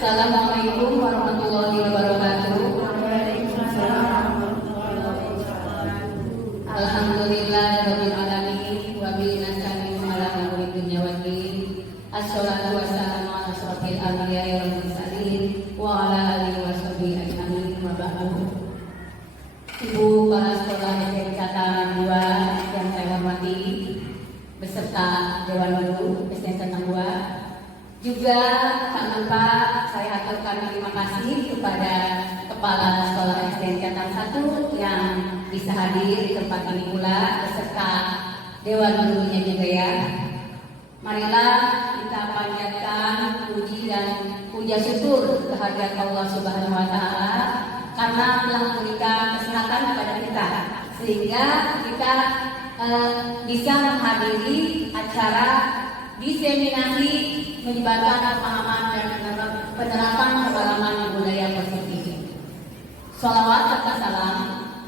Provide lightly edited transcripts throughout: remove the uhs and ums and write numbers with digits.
Assalamualaikum warahmatullahi wabarakatuh. Alhamdulillahirabbil alamin wa bihi nasta'inu ala umuri dunya waddin. Assalatu wassalamu ala asyrofil anbiya'i wal mursalin wa ala alihi washabihi ajmain wa ba'du. Ibu para sekolah SDN Catang 2 yang saya hormati beserta Dewan Guru SDN Catang 2. Juga tak lupa saya aturkan terima kasih kepada Kepala Sekolah SDN Catang 1 yang bisa hadir di tempat ini pula beserta Dewan Gurunya juga ya. Marilah kita panjatkan puji dan puja syukur kehadirat Allah Subhanahu wa taala karena telah memberikan kesehatan kepada kita sehingga kita bisa menghadiri acara diseminasi menyebarkan pemahaman dan penerapan pengalaman budaya positif. Sholawat serta salam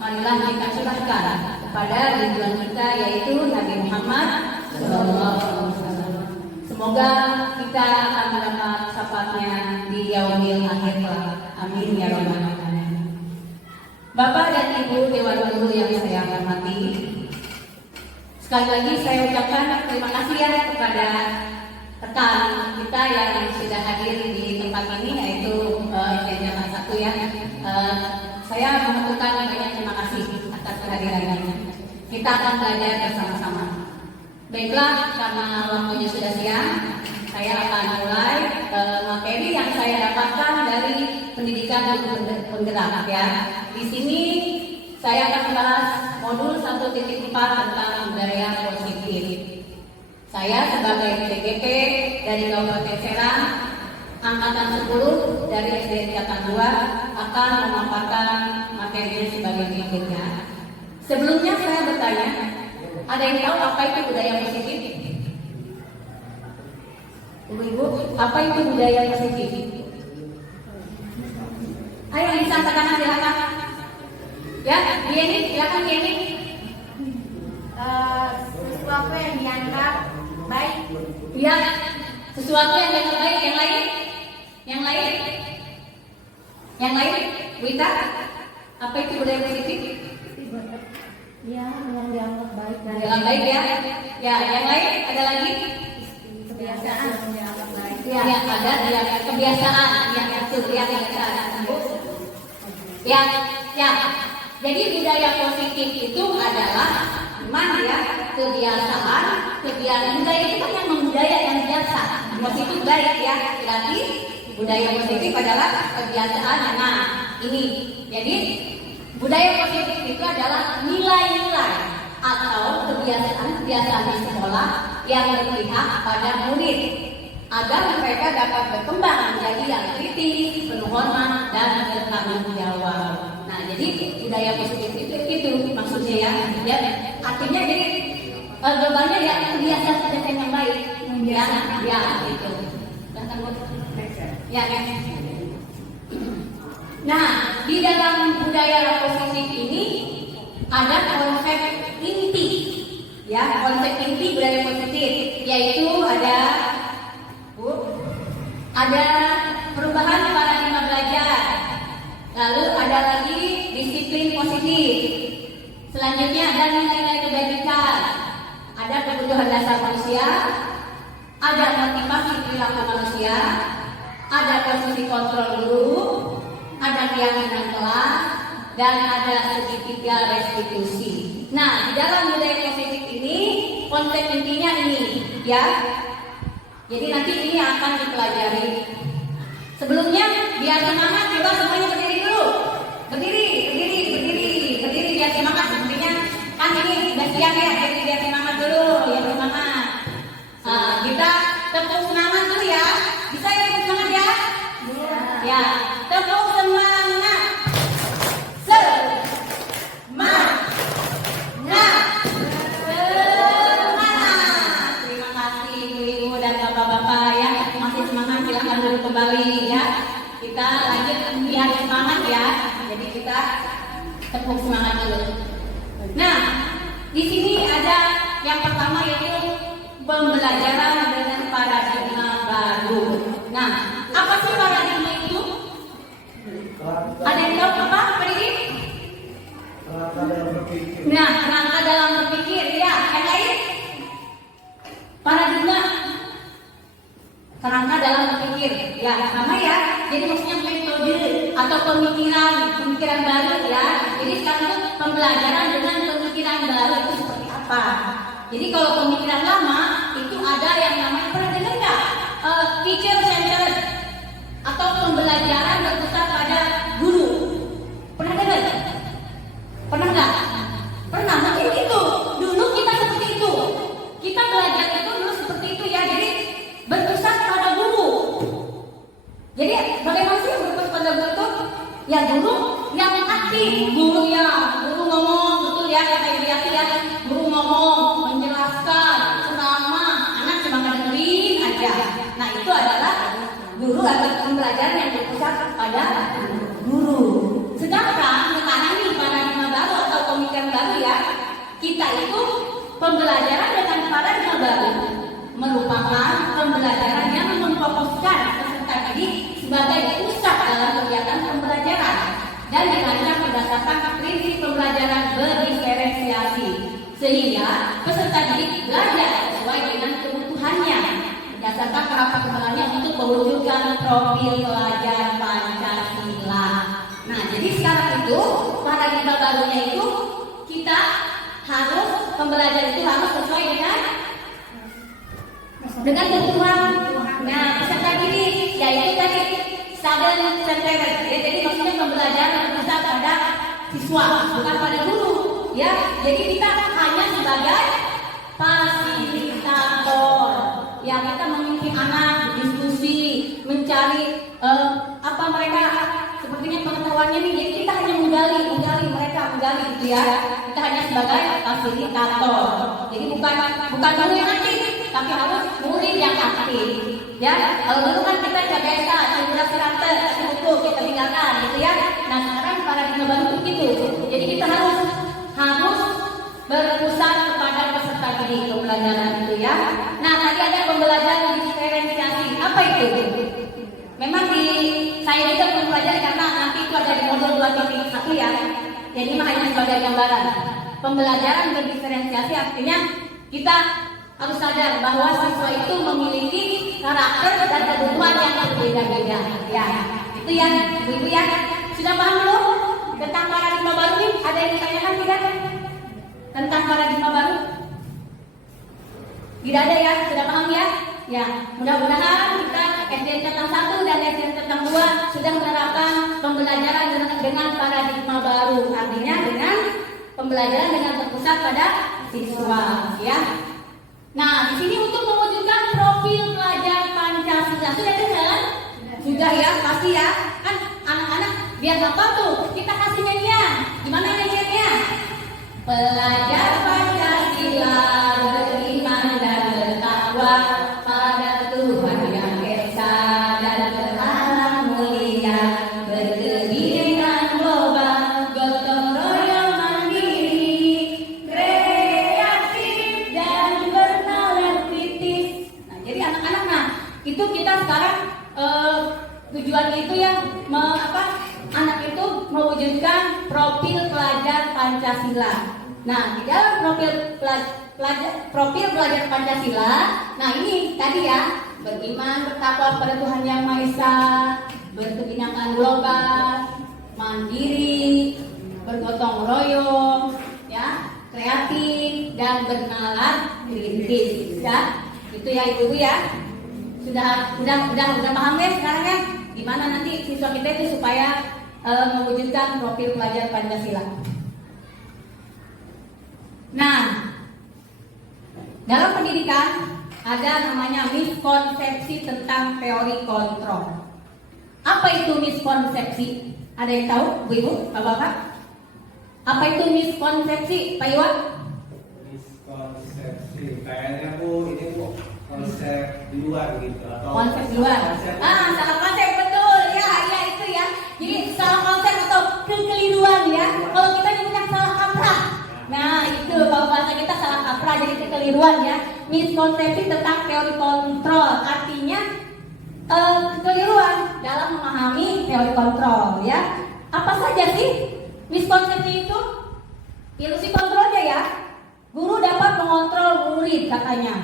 marilah kita curahkan kepada junjungan kita yaitu Nabi Muhammad SAW. Semoga kita akan mendapat syafaatnya di yaumil akhir. Amin ya rabbal alamin. Bapak dan Ibu Dewan Guru yang saya hormati, sekali lagi saya ucapkan terima kasih ya kepada rekan kita yang sudah hadir di tempat ini yaitu SDN Catang 1 ya. Saya mengucapkan banyak terima kasih atas kehadirannya. Kita akan belajar bersama-sama. Baiklah, karena waktunya sudah siang, saya akan mulai materi yang saya dapatkan dari pendidikan guru penggerak ya. Di sini saya akan membahas modul 1.4 tentang budaya positif. Saya sebagai PDGP dari Kabupaten Serang, angkatan 10 dari SDN Catang 2 akan memaparkan materinya sebagai berikutnya. Sebelumnya saya bertanya, ada yang tahu apa itu budaya positif? Ibu-ibu, apa itu budaya positif? Ayo bisa katakan silakan. Ya, Dieni, silakan Dieni. Sesuatu yang dianggap baik. Ya, sesuatu yang dianggap baik. Yang lain? Yang lain? Wita, apa itu budaya positif? Ya, yang dianggap baik dan Yang baik ya. Ya, yang lain ada lagi? kebiasaan yang dianggap baik. Ya, ada ya kebiasaan. Ya, betul ya kebiasaan. Ya. Jadi budaya positif itu adalah mana ya kebiasaan budaya itu kan yang membudaya yang biasa. Positif baik ya. Berarti budaya positif adalah kebiasaan. Nah, ini. Jadi budaya positif itu adalah nilai-nilai atau kebiasaan di sekolah yang berpihak pada murid agar mereka dapat berkembang menjadi yang kritis, penuh hormat dan bertanggung jawab. Nah, jadi budaya positif itu maksudnya ya. Artinya jadi globalnya ya kebiasaan yang baik. Ya itu. Ya. Nah, di dalam budaya positif ini ada konsep inti. Ya, konsep inti budaya positif yaitu ada perubahan paradigma belajar. Lalu ada lagi disiplin positif. Selanjutnya ada nilai-nilai kebajikan. Ada kebutuhan dasar manusia. Ada motivasi perilaku manusia. Ada posisi kontrol guru. Ada keyakinan kelas. Dan ada segitiga restitusi. Nah, di dalam budaya positif ini konsep intinya ini ya. Jadi nanti ini akan dipelajari. Sebelumnya biar semangat coba semuanya berdiri dulu. Berdiri biar semangat sepertinya kan ini udah siang ya. Jadi biar semangat dulu, biar semangat. Kita tepuk semangat dulu ya. Bisa ya tepuk semangat ya? Ya, tepuk semangat. Kembali ya, kita lanjut biar semangat ya. Jadi kita tepuk semangat dulu. Nah, di sini ada yang pertama yaitu pembelajaran dengan paradigma baru. Nah, apa sih paradigma Ada yang tahu apa Didik? Kerangka dalam berpikir. Nah, kerangka dalam berpikir, ya. Yang lain? Paradigma. Kerangka dalam berpikir, ya sama ya. Jadi maksudnya metode atau pemikiran baru ya. Jadi sekarang itu pembelajaran dengan pemikiran baru itu seperti apa? Jadi kalau pemikiran lama itu ada yang namanya, pernah dengar nggak? Teacher centered atau pembelajaran berpusat pada guru. Pernah dengar? Pernah nggak? Pernah. Mungkin itu. Dulu kita seperti itu. Kita belajar itu dulu seperti itu ya. Jadi berpusat pada guru. Jadi bagaimana sih berpusat pada guru itu? Ya guru yang aktif, guru ngomong, betul ya kata Ibu Yati ya. Guru ngomong, menjelaskan, ceramah, anak cuma dengerin aja. Nah itu adalah guru atau pembelajaran yang berpusat pada guru. Sedangkan sekarang nih paradigma baru atau pemikiran baru ya, kita itu pembelajaran dengan paradigma baru merupakan pembelajaran yang memfokuskan peserta didik sebagai pusat dalam kegiatan pembelajaran dan dirancang berdasarkan prinsip pembelajaran berdiferensiasi sehingga peserta didik belajar sesuai dengan kebutuhannya berdasarkan cara perkembangannya untuk mewujudkan profil pelajar Pancasila. Nah, jadi sekarang itu paradigma barunya itu kita harus pembelajaran itu harus sesuai dengan kebutuhan. Nah, peserta didik yaitu tadi student centered. Jadi maksudnya pembelajaran berpusat pada siswa, bukan pada guru. Ya, jadi kita hanya sebagai fasilitator. Ya, kita memimpin anak diskusi, mencari apa mereka sepertinya pengetahuannya nih. Jadi kita hanya menggali mereka gitu ya. Kita hanya sebagai fasilitator. Jadi bukan guru yang aktif, tapi harus murid yang aktif. Ya, kalau dulu kan kita biasa sudah serante kasih buku kita tinggalkan gitu ya. Nah sekarang paradigma baru begitu. Jadi kita harus berpusat kepada peserta didik pembelajaran itu ya. Nah tadi ada pembelajaran diferensiasi. Apa itu? Memang saya juga mempelajari karena nanti itu ada di modul 2.1 ya. Jadi hanya sebagai gambaran. Pembelajaran berdiferensiasi artinya kita harus sadar bahwa siswa itu memiliki karakter dan kebutuhan yang berbeda-beda. Ya, itu ya, Ibu ya. Sudah paham belum tentang paradigma baru nih? Ada yang ditanyakan tidak? Tentang paradigma baru? Tidak ada ya, sudah paham ya? Ya, mudah-mudahan kita SDN Catang 1 dan SDN Catang 2 sudah menerapkan pembelajaran dengan paradigma baru. Artinya dengan pembelajaran dengan berpusat pada siswa, ya. Nah, di sini untuk mewujudkan profil pelajar Pancasila sudah dengar? Sudah ya, pasti ya. Kan anak-anak biar apa tuh? Kita kasih nyanyian. Gimana nyanyiannya? Pelajar Pancasila beriman dan bertakwa pada Tuhan yang esa dan beralam mulia, berkebinekaan global, gotong royong mandiri, kreatif dan bernalar kritis. Nah, jadi anak-anak, nah itu kita sekarang tujuan itu ya anak itu mewujudkan profil pelajar Pancasila. Nah, di dalam profil pelajar Pancasila, nah ini tadi ya, beriman bertakwa pada Tuhan Yang Maha Esa, berkebinekaan global, mandiri, bergotong royong, ya, kreatif dan bernalar kritis. Ya, itu ya Ibu ya. Sudah paham ya sekarang ya? Gimana nanti siswa kita itu supaya mewujudkan profil pelajar Pancasila. Nah, dalam pendidikan ada namanya miskonsepsi tentang teori kontrol. Apa itu miskonsepsi? Ada yang tahu, Bu Ibu, Bapak? Apa itu miskonsepsi, Pak Iwan? Miskonsepsi, kayaknya ini konsep di luar gitu atau konsep di luar. Salah konsep betul. Ya itu ya. Jadi salah konsep atau kekeliruan ya. Kalau kita nyebutnya salah kaprah. Nah, itu kalau bahasa kita salah kaprah jadi kekeliruan ya. Miskonsepsi tentang teori kontrol artinya kekeliruan dalam memahami teori kontrol ya. Apa saja sih miskonsepsi itu? Ilusi kontrolnya ya. Guru dapat mengontrol murid katanya.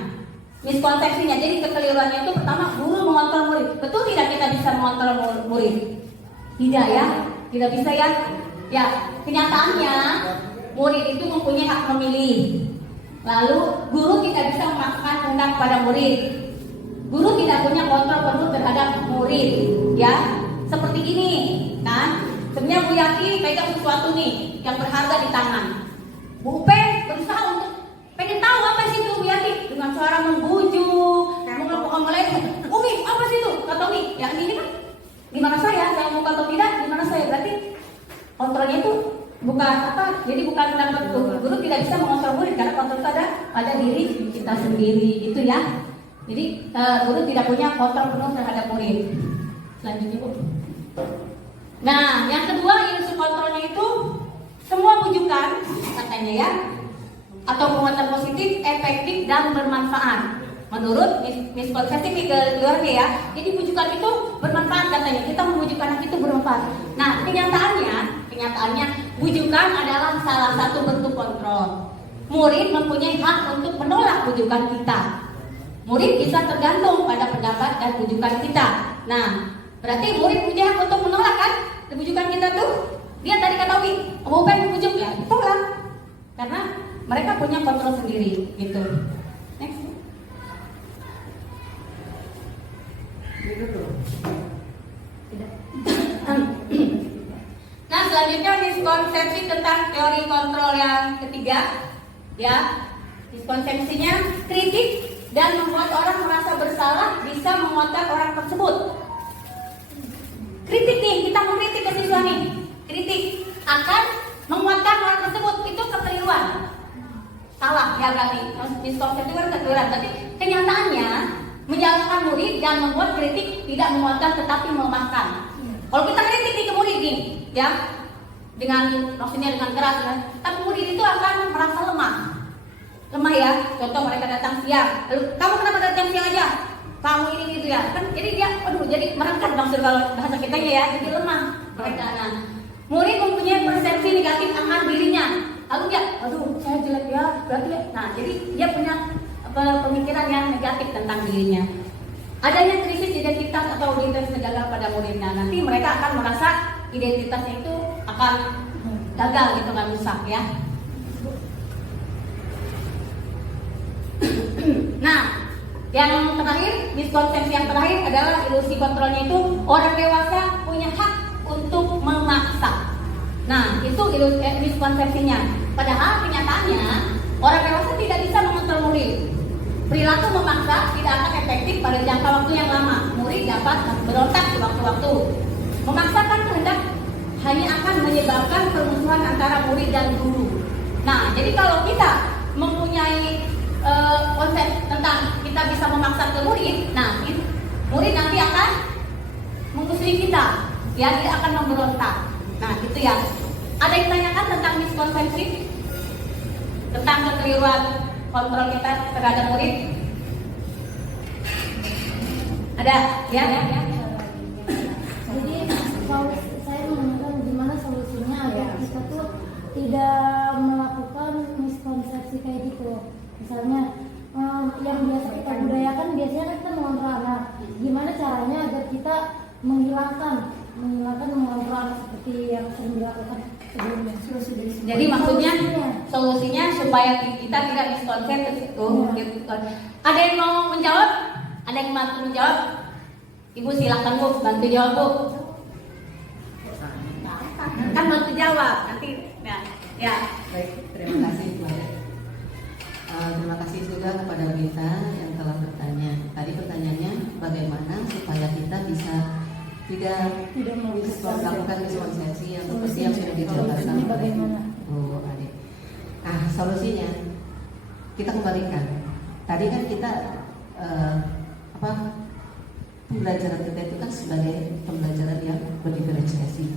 Miskonsepsinya, jadi kekeliruannya itu pertama guru mengontrol murid. Betul tidak kita bisa mengontrol murid? Tidak ya, tidak bisa ya. Ya, kenyataannya murid itu mempunyai hak memilih. Lalu guru tidak bisa memaksakan kehendak pada murid. Guru tidak punya kontrol penuh terhadap murid, ya. Seperti ini, kan? Sebenarnya Bu Yati pegang sesuatu nih yang berharga di tangan. Bu Upen berusaha untuk pengen tahu apa sih itu Bu Yati dengan suara membujuk, mengelompokkan mulai. Umi, apa sih itu? Kata Umi, yang ini kan gimana saya mau atau tidak? Gimana saya? Berarti kontrolnya itu bukan apa? Jadi bukan dapat guru tidak bisa mengontrol murid karena kontrol itu ada pada diri kita sendiri, gitu ya. Jadi guru tidak punya kontrol penuh terhadap murid. Selanjutnya Bu. Nah, yang kedua ilusi kontrolnya itu semua bujukan katanya ya, atau penguatan positif, efektif dan bermanfaat. Menurut miskonsepsi keluarga ya, jadi bujukan itu bermanfaat katanya. Kita membujuk anak itu bermanfaat. Nah, kenyataannya bujukan adalah salah satu bentuk kontrol. Murid mempunyai hak untuk menolak bujukan kita. Murid bisa tergantung pada pendapat dan bujukan kita. Nah, berarti murid punya hak untuk menolak kan? Bujukan kita tuh. Dia tadi kata Wi, mau pengen bujuk ya, tolak. Karena mereka punya kontrol sendiri, gitu. Next. Nah, selanjutnya miskonsepsi tentang teori kontrol yang ketiga, ya. Miskonsepsinya kritik dan membuat orang merasa bersalah bisa menguatkan orang tersebut. Kritik nih, kita mengkritik ke siswa nih. Kritik akan menguatkan orang tersebut, itu kekeliruan. Salah ya berarti. Miskonsepsi itu kan kekeliruan. Tapi kenyataannya menjalankan murid dan membuat kritik tidak menguatkan tetapi melemahkan. Kalau kita kritik nih ke murid nih, ya, maksudnya dengan keras, kan? Tapi murid itu akan merasa lemah ya. Contoh mereka datang siang, lalu kamu kenapa datang siang aja? Kamu ini gitu ya, kan? Jadi dia, jadi merangkak maksud kalau bahasa kitanya ya, jadi lemah mereka. Nah, murid mempunyai persepsi negatif akan dirinya, lalu dia, saya jelek ya, berarti ya. Nah, jadi dia punya pemikiran yang negatif tentang dirinya. Adanya krisis identitas atau identitas gagal pada muridnya, nanti mereka akan merasa identitasnya itu akan gagal gitu, kan, rusak ya. Nah, yang terakhir, miskonsepsi yang terakhir adalah ilusi kontrolnya itu orang dewasa punya hak untuk memaksa. Nah, itu miskonsepsinya. Padahal kenyataannya orang dewasa tidak bisa mengontrol murid. Perilaku memaksa tidak akan efektif pada jangka waktu yang lama. Murid dapat berontak sewaktu-waktu. Memaksakan kehendak hanya akan menyebabkan permusuhan antara murid dan guru. Nah, jadi kalau kita mempunyai konsep tentang kita bisa memaksa ke murid, nah murid nanti akan memusuhi kita, ya, dia akan memberontak. Nah, gitu ya. Ada yang tanyakan tentang miskonsepsi, tentang kekeliruan kontrol kita terhadap murid? Ada, ya. Jadi saya menanyakan gimana solusinya agar kita tuh tidak melakukan miskonsepsi kayak gitu. Misalnya yang biasa kita budayakan biasanya kita mengontrol anak. Gimana caranya agar kita menghilangkan mengontrol anak seperti yang sering dilakukan sebelumnya? Jadi maksudnya solusinya supaya kita tidak miskonsepsi itu. Ada yang mau menjawab? Ada yang mau menjawab? Ibu silakan Bu, bantu jawab Bu. Kan bantu jawab nanti. Ya. Baik, terima kasih Bu. Terima kasih juga kepada Mita yang telah bertanya. Tadi pertanyaannya bagaimana supaya kita bisa tidak melakukan miskonsepsi yang seperti yang sudah dijelaskan oleh Bu Adik. Nah, solusinya kita kembalikan. Tadi kan kita pembelajaran kita itu kan sebagai pembelajaran yang berdiferensiasi.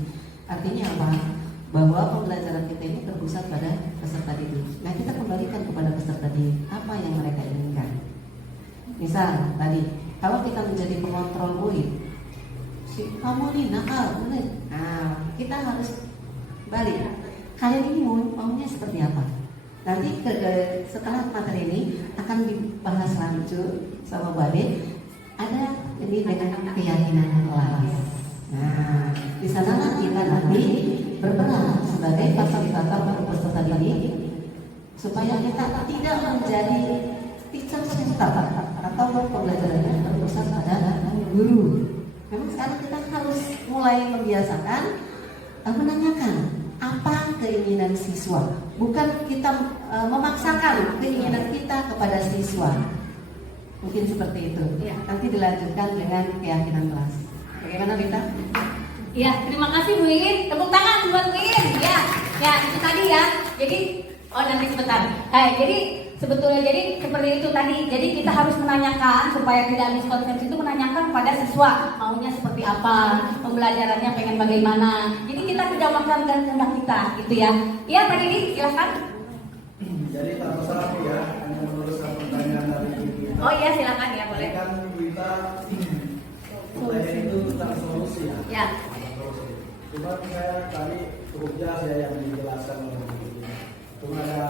Artinya apa? Bahwa pembelajaran kita ini berpusat pada peserta didik. Nah, kita kembalikan kepada peserta didik apa yang mereka inginkan. Misal tadi kalau kita menjadi pengontrol murid, si kamu nih nakal, bener. Nah, kita harus balik. Kalian ini maunya seperti apa? Nanti setelah materi ini akan dibahas lanjut sama Bu Ade. Ada ini dengan keyakinan kelas. Nah, di sana kita nanti berperan sebagai fasilitator peserta didik supaya kita tidak menjadi teacher center atau pembelajarannya berpusat pada guru. Memang sekarang kita harus mulai membiasakan menanyakan apa keinginan siswa, bukan kita memaksakan keinginan kita kepada siswa. Mungkin seperti itu. Ya. Nanti dilanjutkan dengan keyakinan kelas. Bagaimana Rita? Ya, terima kasih Bu Iin. Tepuk tangan buat Bu Iin. Ya itu tadi ya. Jadi, nanti sebentar. Jadi sebetulnya seperti itu tadi. Jadi kita harus menanyakan supaya tidak miskonsepsi itu menanyakan pada siswa maunya seperti apa, pembelajarannya pengen bagaimana. Jadi kita tidak makan kehendak kita, gitu ya. Iya Pak Didi, silakan. Jadi tak masalah ya, hanya meneruskan pertanyaan dari kita. Oh iya silakan ya boleh. Kan kita pertanyaan itu tentang solusi ya. Ya. Cuma saya tadi cukup jelas ya yang dijelaskan oleh Bu. Cuma ada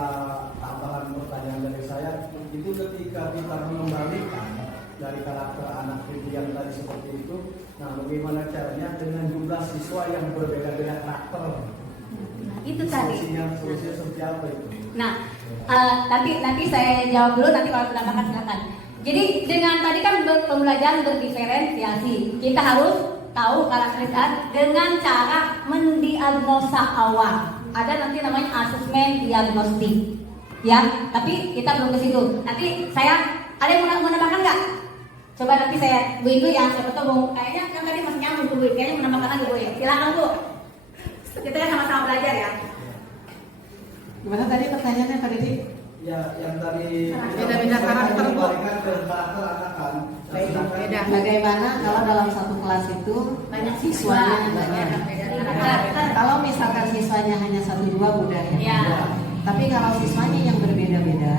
tambahan pertanyaan dari saya, itu ketika kita mengembalikan dari karakter anak itu yang tadi seperti itu, nah bagaimana caranya dengan jumlah siswa yang berbeda-beda karakter? Itu tadi. Solusinya seperti apa itu? Nah, nanti saya jawab dulu, nanti kalau pendapat silakan. Jadi dengan tadi kan pembelajaran berdiferensiasi, kita harus tahu karakteristik dengan cara mendiagnosa awal. Ada nanti namanya asesmen diagnostik, ya. Tapi kita belum ke situ. Nanti saya ada yang mau menambahkan nggak? Coba nanti saya Bu itu ya, siapa tahu kayaknya kan tadi masih nyambung Bu, kayaknya menambahkan lagi Bu ya. Silakan Bu. Kita kan sama-sama belajar ya. Gimana tadi pertanyaannya Pak Didi? Ya, yang tadi Beda-beda karakter, Bu. dibalikan ke karakter anak kan. Beda. Bagaimana kalau dalam satu kelas itu Banyak siswanya banyak? Kalau misalkan siswanya hanya 1-2 mudah ya. Ya. Tapi kalau siswanya yang berbeda-beda,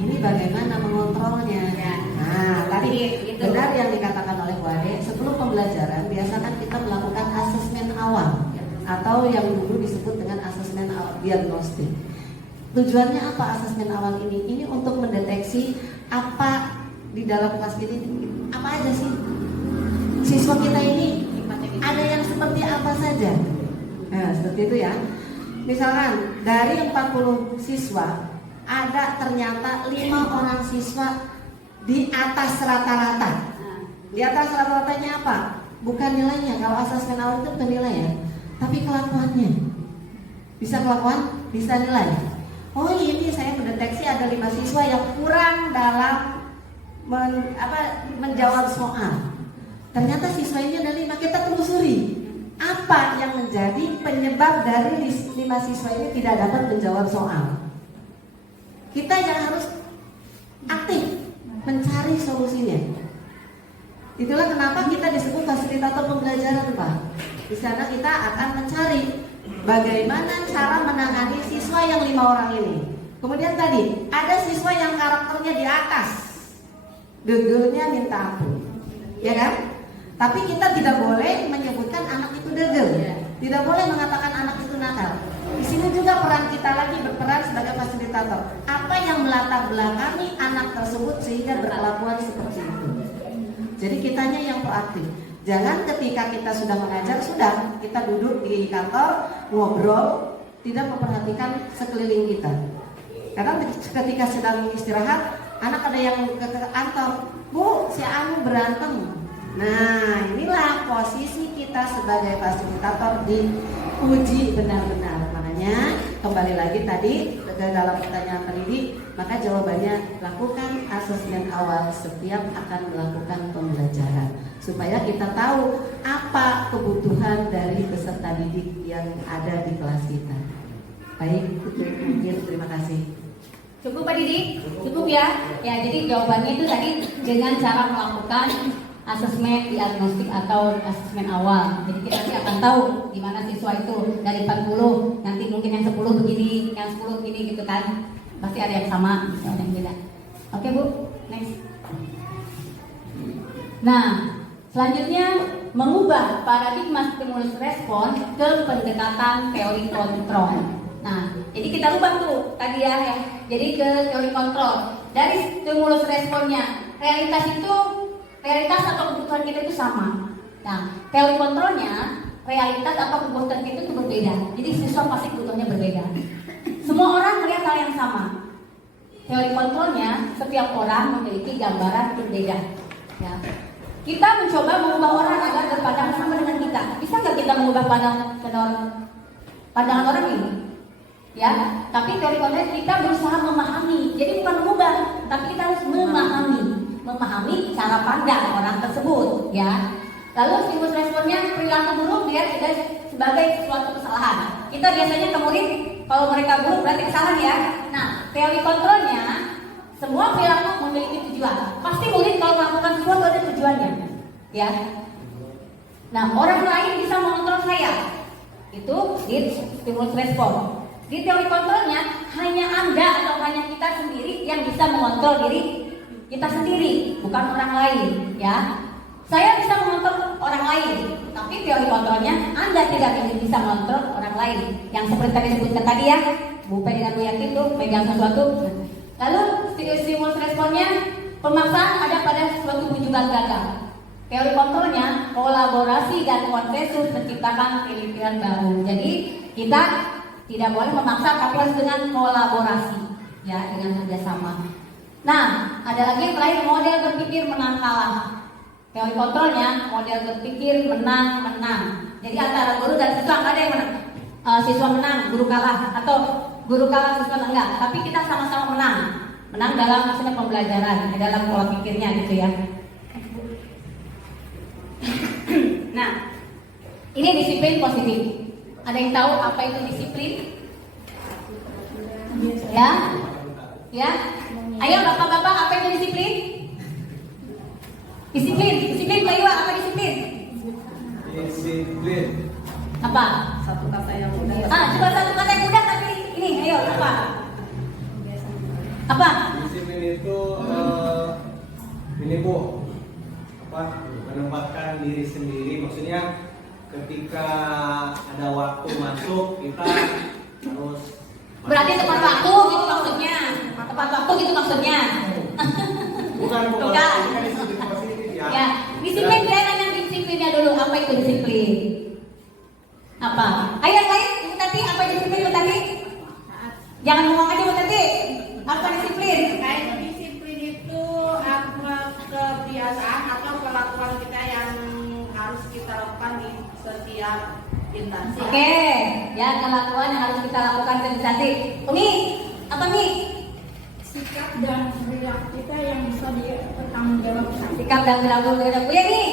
ini bagaimana mengontrolnya? Ya. Nah, tadi Gitu. benar yang dikatakan oleh Bu Ade, sebelum pembelajaran biasakan kita melakukan asesmen awal atau yang dulu disebut dengan asesmen diagnostik. Tujuannya apa asesmen awal ini? Ini untuk mendeteksi apa di dalam kelas ini, apa aja sih siswa kita ini, ada yang seperti apa saja. Nah, seperti itu ya. Misalkan dari 40 siswa ada ternyata 5 orang siswa di atas rata-rata. Di atas rata-ratanya apa? Bukan nilainya. Kalau asesmen awal itu bukan nilai ya, tapi kelakuannya. Bisa kelakuan, bisa nilai. Oh ini saya mendeteksi ada 5 siswa yang kurang dalam menjawab soal. Ternyata siswa ini ada 5, kita telusuri apa yang menjadi penyebab dari 5 siswa ini tidak dapat menjawab soal. Kita yang harus aktif mencari solusinya. Itulah kenapa kita disebut fasilitator pembelajaran, Pak. Di sana kita akan mencari bagaimana cara menangani siswa yang 5 orang ini. Kemudian tadi ada siswa yang karakternya di atas, degelnya minta ampun, ya kan? Tapi kita tidak boleh menyebutkan anak itu degel, tidak boleh mengatakan anak itu nakal. Di sini juga peran kita lagi berperan sebagai fasilitator. Apa yang melatar belakangi anak tersebut sehingga berkelakuan seperti itu. Jadi kitanya yang proaktif. Jangan ketika kita sudah mengajar, sudah kita duduk di kantor ngobrol, tidak memperhatikan sekeliling kita. Karena ketika sedang istirahat, anak ada yang ke kantor, Bu, si Anu berantem. Nah, inilah posisi kita sebagai fasilitator diuji benar-benar. Makanya kembali lagi tadi ke dalam pertanyaan pendidik, maka jawabannya lakukan asesmen awal setiap akan melakukan pembelajaran supaya kita tahu apa kebutuhan dari peserta didik yang ada di kelas kita. Baik, mungkin terima kasih. Cukup Pak Didi? Cukup ya? Ya, jadi jawabannya itu tadi dengan cara melakukan asesmen diagnostik atau asesmen awal. Jadi kita nanti akan tahu gimana siswa itu dari 40, nanti mungkin yang 10 begini, yang 10 begini gitu kan. Pasti ada yang sama, ada yang beda. Oke Bu, next. Nah, selanjutnya mengubah paradigma stimulus respon ke pendekatan teori kontrol. Nah, jadi kita ubah tuh tadi ya, jadi ke teori kontrol. Dari stimulus responnya, realitas atau kebutuhan kita itu sama. Nah, teori kontrolnya, realitas atau kebutuhan kita itu berbeda. Jadi siswa pasti kebutuhannya berbeda. Semua orang melihat hal yang sama. Teori kontrolnya, setiap orang memiliki gambaran berbeda. Ya. Kita mencoba mengubah orang agar berpandangan sama dengan kita. Bisa nggak kita mengubah pandangan orang ini? Ya, tapi teori kontrol kita berusaha memahami. Jadi bukan mengubah, tapi kita harus memahami cara pandang orang tersebut. Ya. Lalu stimulus responnya perilaku guru melihat sebagai suatu kesalahan. Kita biasanya ke murid, kalau mereka buruk berarti kesalahan ya. Nah, teori kontrolnya, semua perilaku memiliki tujuan. Pasti murid kalau melakukan sesuatu ada tujuannya, ya. Nah, orang lain bisa mengontrol saya. Itu di stimulus respon. Di teori kontrolnya, hanya Anda atau hanya kita sendiri yang bisa mengontrol diri kita sendiri, bukan orang lain, ya. Saya bisa mengontrol orang lain, tapi teori kontrolnya Anda tidak bisa mengontrol orang lain. Yang seperti tadi disebutkan tadi ya, Bu Pe dengan Bu Yanti itu megang sesuatu. Lalu stimulus responnya, pemaksaan ada pada suatu wujudan gagal. Teori kontrolnya, kolaborasi dan konsensus menciptakan pilihan baru. Jadi kita tidak boleh memaksa, tapi harus dengan kolaborasi, ya, dengan kerjasama. Nah, ada lagi yang terakhir, model berpikir menang kalah. Teori kontrolnya, model berpikir menang-menang. Jadi antara guru dan siswa nggak ada yang menang. Siswa menang, guru kalah, atau guru kalah, siswa enggak. Tapi kita sama-sama menang. Menang dalam misalnya pembelajaran, dalam pola pikirnya gitu ya. Nah, ini disiplin positif. Ada yang tahu apa itu disiplin? Ya? Ya? Ayo bapak-bapak, apa itu disiplin? Disiplin Pak Iwa, apa disiplin? Disiplin. Apa? Satu kata yang mudah. Coba satu kata yang mudah tapi ini, ayo apa? Apa? Disiplin itu ini Bu, menempatkan diri sendiri. Maksudnya ketika ada waktu masuk kita harus. Berarti tepat waktu gitu maksudnya. Tepat waktu gitu maksudnya. Bukan disiplin positif ya. Ya, disiplin saya nanya disiplinnya dulu. Apa itu disiplin? Apa? Ayo yang lain, Ibu Tati, apa disiplin Ibu Tati? Jangan ngomong aja Ibu Tati. Apa disiplin? Disiplin itu apa kebiasaan atau kelakuan kita yang harus kita lakukan di setiap instansi. Oke, ya kelakuan yang harus kita lakukan di instansi. Umi, apa nih? Sikap dan perilaku kita yang bisa dipertanggungjawabkan. Sikap dan perilaku kita. Ya nih.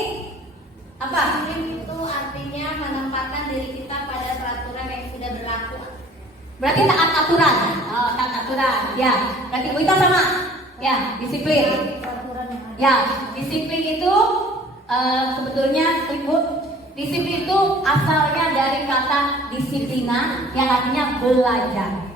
Apa? Disiplin itu artinya menempatkan diri kita pada peraturan yang sudah berlaku. Berarti taat aturan. Oh, taat aturan. Ya, berarti kita sama. Ya, disiplin. Ya, disiplin itu sebetulnya Ibu, disiplin itu asalnya dari kata disiplina yang artinya belajar.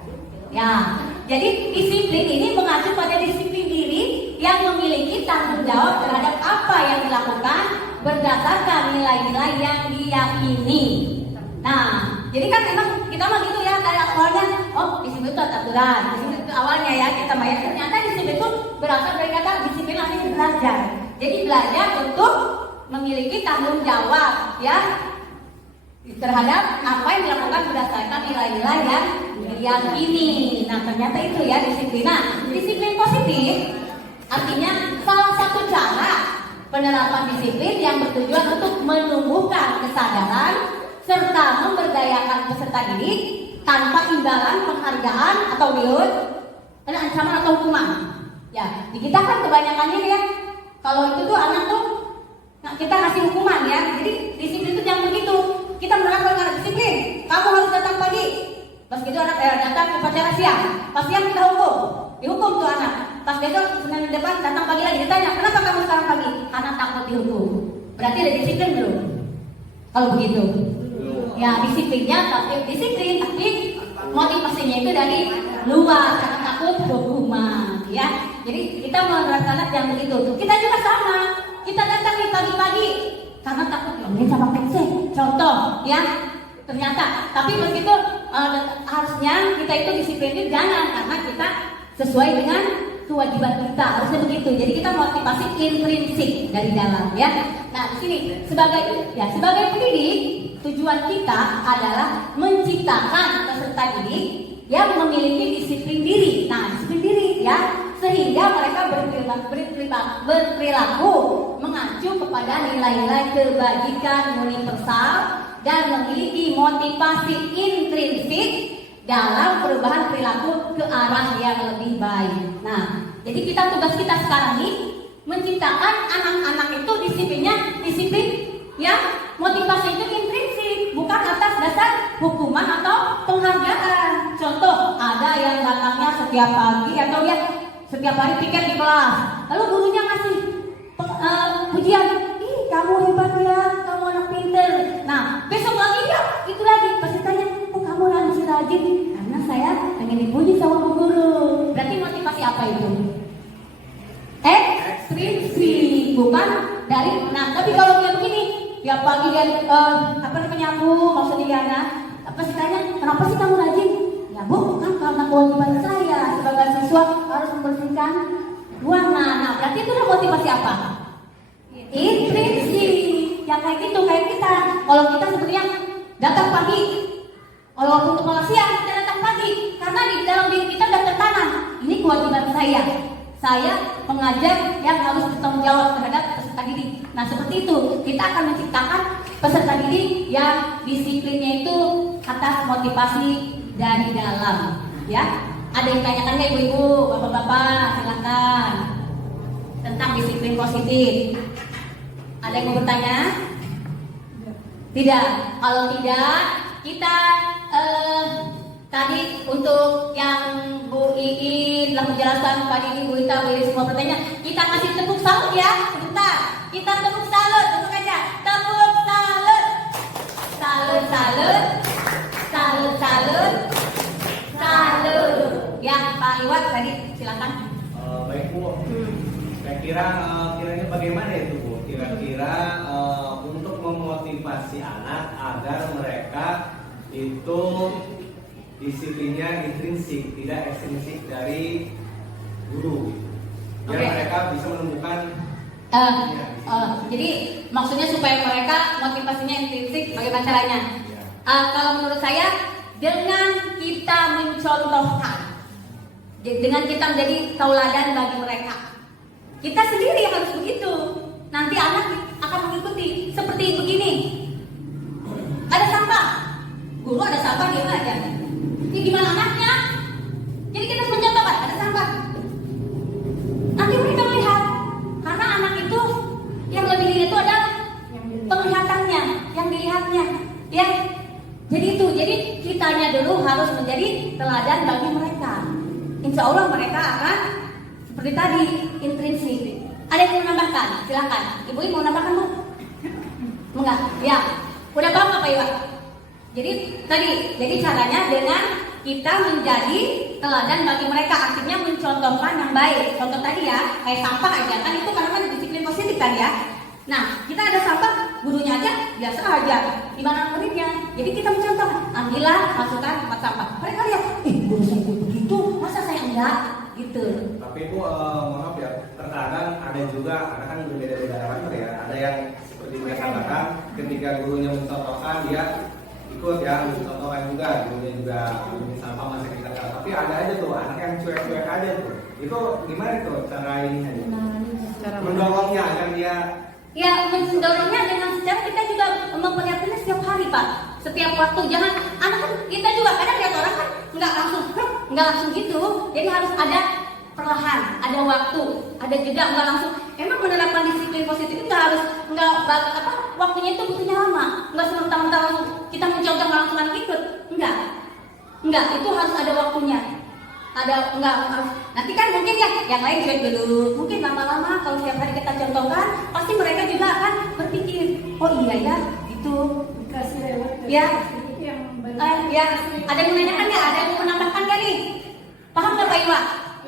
Ya, jadi disiplin ini mengacu pada disiplin diri yang memiliki tanggung jawab terhadap apa yang dilakukan berdasarkan nilai-nilai yang diyakini. Nah, jadi kan memang kita mah gitu ya dari awalnya, oh disiplin itu aturan, disiplin itu awalnya ya kita bayar. Ternyata disiplin itu berasal dari kata disiplin artinya belajar. Jadi belajar untuk memiliki tanggung jawab ya terhadap apa yang dilakukan berdasarkan nilai-nilai yang diyakini. Nah ternyata itu ya disiplin. Nah, disiplin positif artinya salah satu cara penerapan disiplin yang bertujuan untuk menumbuhkan kesadaran serta memberdayakan peserta didik tanpa imbalan, penghargaan atau ancaman atau hukuman. Ya, di kita kan kebanyakannya ya kalau itu tuh anak tuh kita kasih hukuman ya. Jadi disiplin itu jangan begitu. Kita menerapkan karena disiplin. Kamu harus datang pagi. Pas gitu anak datang upacara siang. Pas siang kita dihukum tuh anak. Pas besok Senin depan datang pagi lagi ditanya, kenapa kamu sekarang pagi? Karena takut dihukum. Berarti ada disiplin belum? Kalau begitu, ya disiplinnya tapi motivasinya itu dari luar karena takut hukuman, ya. Jadi kita menerapkan yang begitu. Kita juga sama. kita datang nih pagi-pagi karena takut ngomongin sama PC. Contoh, ya. Ternyata, tapi begitu harusnya kita itu disiplin jangan karena kita sesuai dengan kewajiban kita, harusnya begitu. Jadi kita motivasi intrinsik dari dalam, ya. Nah, di sini sebagai pendidik, tujuan kita adalah menciptakan peserta didik yang memiliki disiplin diri. Nah, disiplin diri, ya, sehingga mereka berperilaku mengacu kepada nilai-nilai kebajikan universal dan memiliki motivasi intrinsik dalam perubahan perilaku ke arah yang lebih baik. Nah, jadi tugas kita sekarang ini menciptakan anak-anak itu disiplin, ya, motivasi itu intrinsik, bukan atas dasar hukuman atau penghargaan. Contoh, ada yang datangnya setiap pagi atau dia setiap hari piket di kelas, lalu gurunya ngasih pujian, ih kamu hebat ya, kamu anak pinter. Nah, besok lagi ya, itu lagi pasti tanya, kok kamu masih rajin? Karena saya pengen dipuji sama bu guru. Berarti motivasi apa itu? Ekstrinsik, bukan dari. Nah, tapi kalau dia begini, ya pagi dia nyapu, maksudnya Diana, pasti tanya, kenapa sih kamu rajin? Ya bu, kan karena kewajiban saya sebagai siswa harus membersihkan ruangan. Nah, berarti itu udah motivasi apa? Intrinsik. Yang kayak gitu, kayak kita. Kalau kita sebenarnya datang pagi, kalau waktu untuk kelas siang kita datang pagi, karena di dalam diri kita udah tertanam. Ini kewajiban saya. Saya pengajar yang harus bertanggung jawab terhadap peserta didik. Nah, seperti itu kita akan menciptakan peserta didik yang disiplinnya itu atas motivasi dari dalam, ya. Ada yang tanyakan nggak ibu-ibu, bapak-bapak, silakan tentang disiplin positif. Ada yang mau bertanya? Tidak. Kalau tidak, kita tadi untuk yang Bu Iin telah menjelaskan kepada Bu Ita, Bu Iin semua pertanyaan. Kita kasih tepuk salut ya, sebentar. Kita tepuk salut, tepuk aja. Tepuk salut. Salut, salut. Salut, salut. Salut. Ya, Pak Iwat tadi silakan. Baik Bu. Kiranya bagaimana itu Bu? Kira-kira untuk memotivasi anak agar mereka itu disiplinnya intrinsik, tidak ekstrinsik dari guru, biar mereka bisa menemukan. Jadi maksudnya supaya mereka motivasinya intrinsik, bagaimana caranya? Kalau menurut saya dengan kita mencontohkan, dengan kita menjadi tauladan bagi mereka. Kita sendiri yang harus begitu. Nanti anak akan mengikuti. Seperti begini. Ada sampah, guru ada sampah dia aja. Ini gimana anaknya? Jadi kita harus mencontohkan ada sampah. Nanti mereka melihat, karena anak itu yang lebih dilihat itu adalah penglihatannya, yang dilihatnya, ya. Jadi itu, jadi kitanya dulu harus menjadi teladan bagi mereka. Insya Allah mereka akan seperti tadi intrinsik. Ada yang mau menambahkan? Silakan. Ibu mau menambahkan Bu? Enggak? Ya. Udah paham Pak Iwan? Jadi caranya dengan kita menjadi teladan bagi mereka, artinya mencontohkan yang baik. Contoh tadi ya, kayak sampah aja kan itu karena kan disiplin positif kan ya. Nah, kita ada sampah, gurunya aja biasa aja. Gimana muridnya? Jadi kita mencontoh, ambillah, masukkan tempat sampah. Mereka lihat, guru saya begitu, masa saya enggak? Gitu. Tapi Bu, maaf ya, terkadang ada juga, karena kan berbeda-beda karakter ya. Ada yang seperti saya katakan, ketika gurunya mencontohkan dia ikut ya, mencontohkan juga, gurunya juga ambil sampah masih kita. Tapi ada aja tuh anak yang cuek-cuek aja tuh. Itu gimana tuh cara ini aja? Mendorongnya agar dia. Ya, mendorongnya dengan secara kita juga memperhatikannya setiap hari Pak, setiap waktu. Jangan anak kan kita juga kadang lihat orang kan nggak langsung gitu. Jadi harus ada perlahan, ada waktu, ada jeda, nggak langsung. Emang menerapkan disiplin positif itu waktunya itu butuhnya lama, nggak sementara langsung kita mencontoh langsung anak ikut, enggak, itu harus ada waktunya. Nanti kan mungkin ya yang lain cuek dulu, mungkin lama-lama kalau setiap hari kita contohkan pasti mereka juga akan berpikir, oh iya ya itu ya ya ada yang menanyakan nggak, ada yang menambahkan nggak nih, paham nggak Pak Iwa?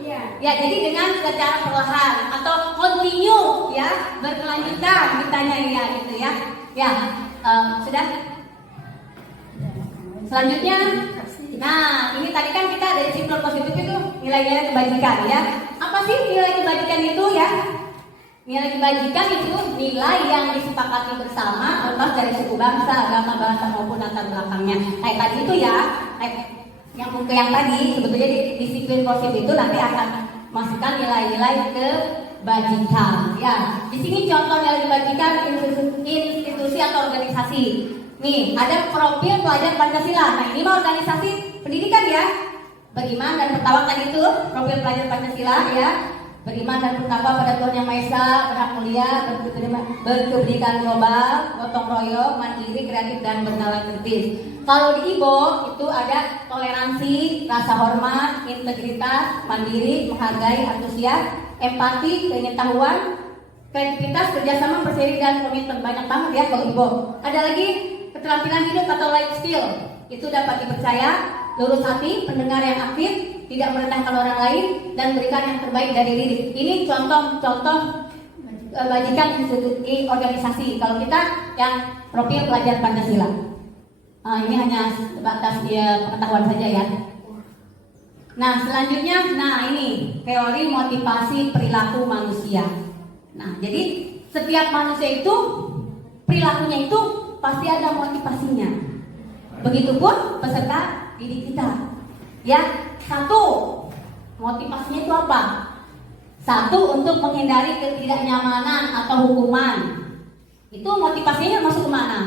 Ya, jadi dengan secara perlahan atau continue ya, berkelanjutan ditanya ya gitu ya. Ya, sudah. Selanjutnya, nah ini tadi kan kita dari siklus positif itu nilai-nilai kebajikan ya. Apa sih nilai kebajikan itu ya? Nilai kebajikan itu nilai yang disepakati bersama lepas dari suku bangsa, agama, bahasa maupun latar belakangnya. Kayak tadi itu ya, yang tadi sebetulnya di disiplin positif itu nanti akan masukkan nilai-nilai kebajikan. Ya, di sini contoh nilai kebajikan institusi atau organisasi. Nih, ada profil pelajar Pancasila. Nah, ini mah organisasi pendidikan ya. Beriman dan bertawakal tadi itu profil pelajar Pancasila ya. Beriman dan bertakwa pada Tuhan Yang Maha Esa, berhak mulia, berkependidikan global, gotong royong, mandiri, kreatif dan bernalar kritis. Kalau di IBO itu ada toleransi, rasa hormat, integritas, mandiri, menghargai, antusias, empati, pengetahuan, kreativitas, kerjasama, perseri dan komitmen. Banyak banget ya kalau IBO. Ada lagi keterampilan hidup atau life skill. Itu dapat dipercaya, lurus hati, pendengar yang aktif, tidak merendahkan orang lain, dan berikan yang terbaik dari diri. Ini contoh-contoh bajikan institusi organisasi. Kalau kita yang profil pelajar Pancasila. Ini hanya sebatas pengetahuan saja ya. Nah selanjutnya, ini teori motivasi perilaku manusia. Nah jadi setiap manusia itu perilakunya itu pasti ada motivasinya. Begitupun peserta didik kita. Ya, satu motivasinya itu apa? Satu untuk menghindari ketidaknyamanan atau hukuman. Itu motivasinya masuk ke mana?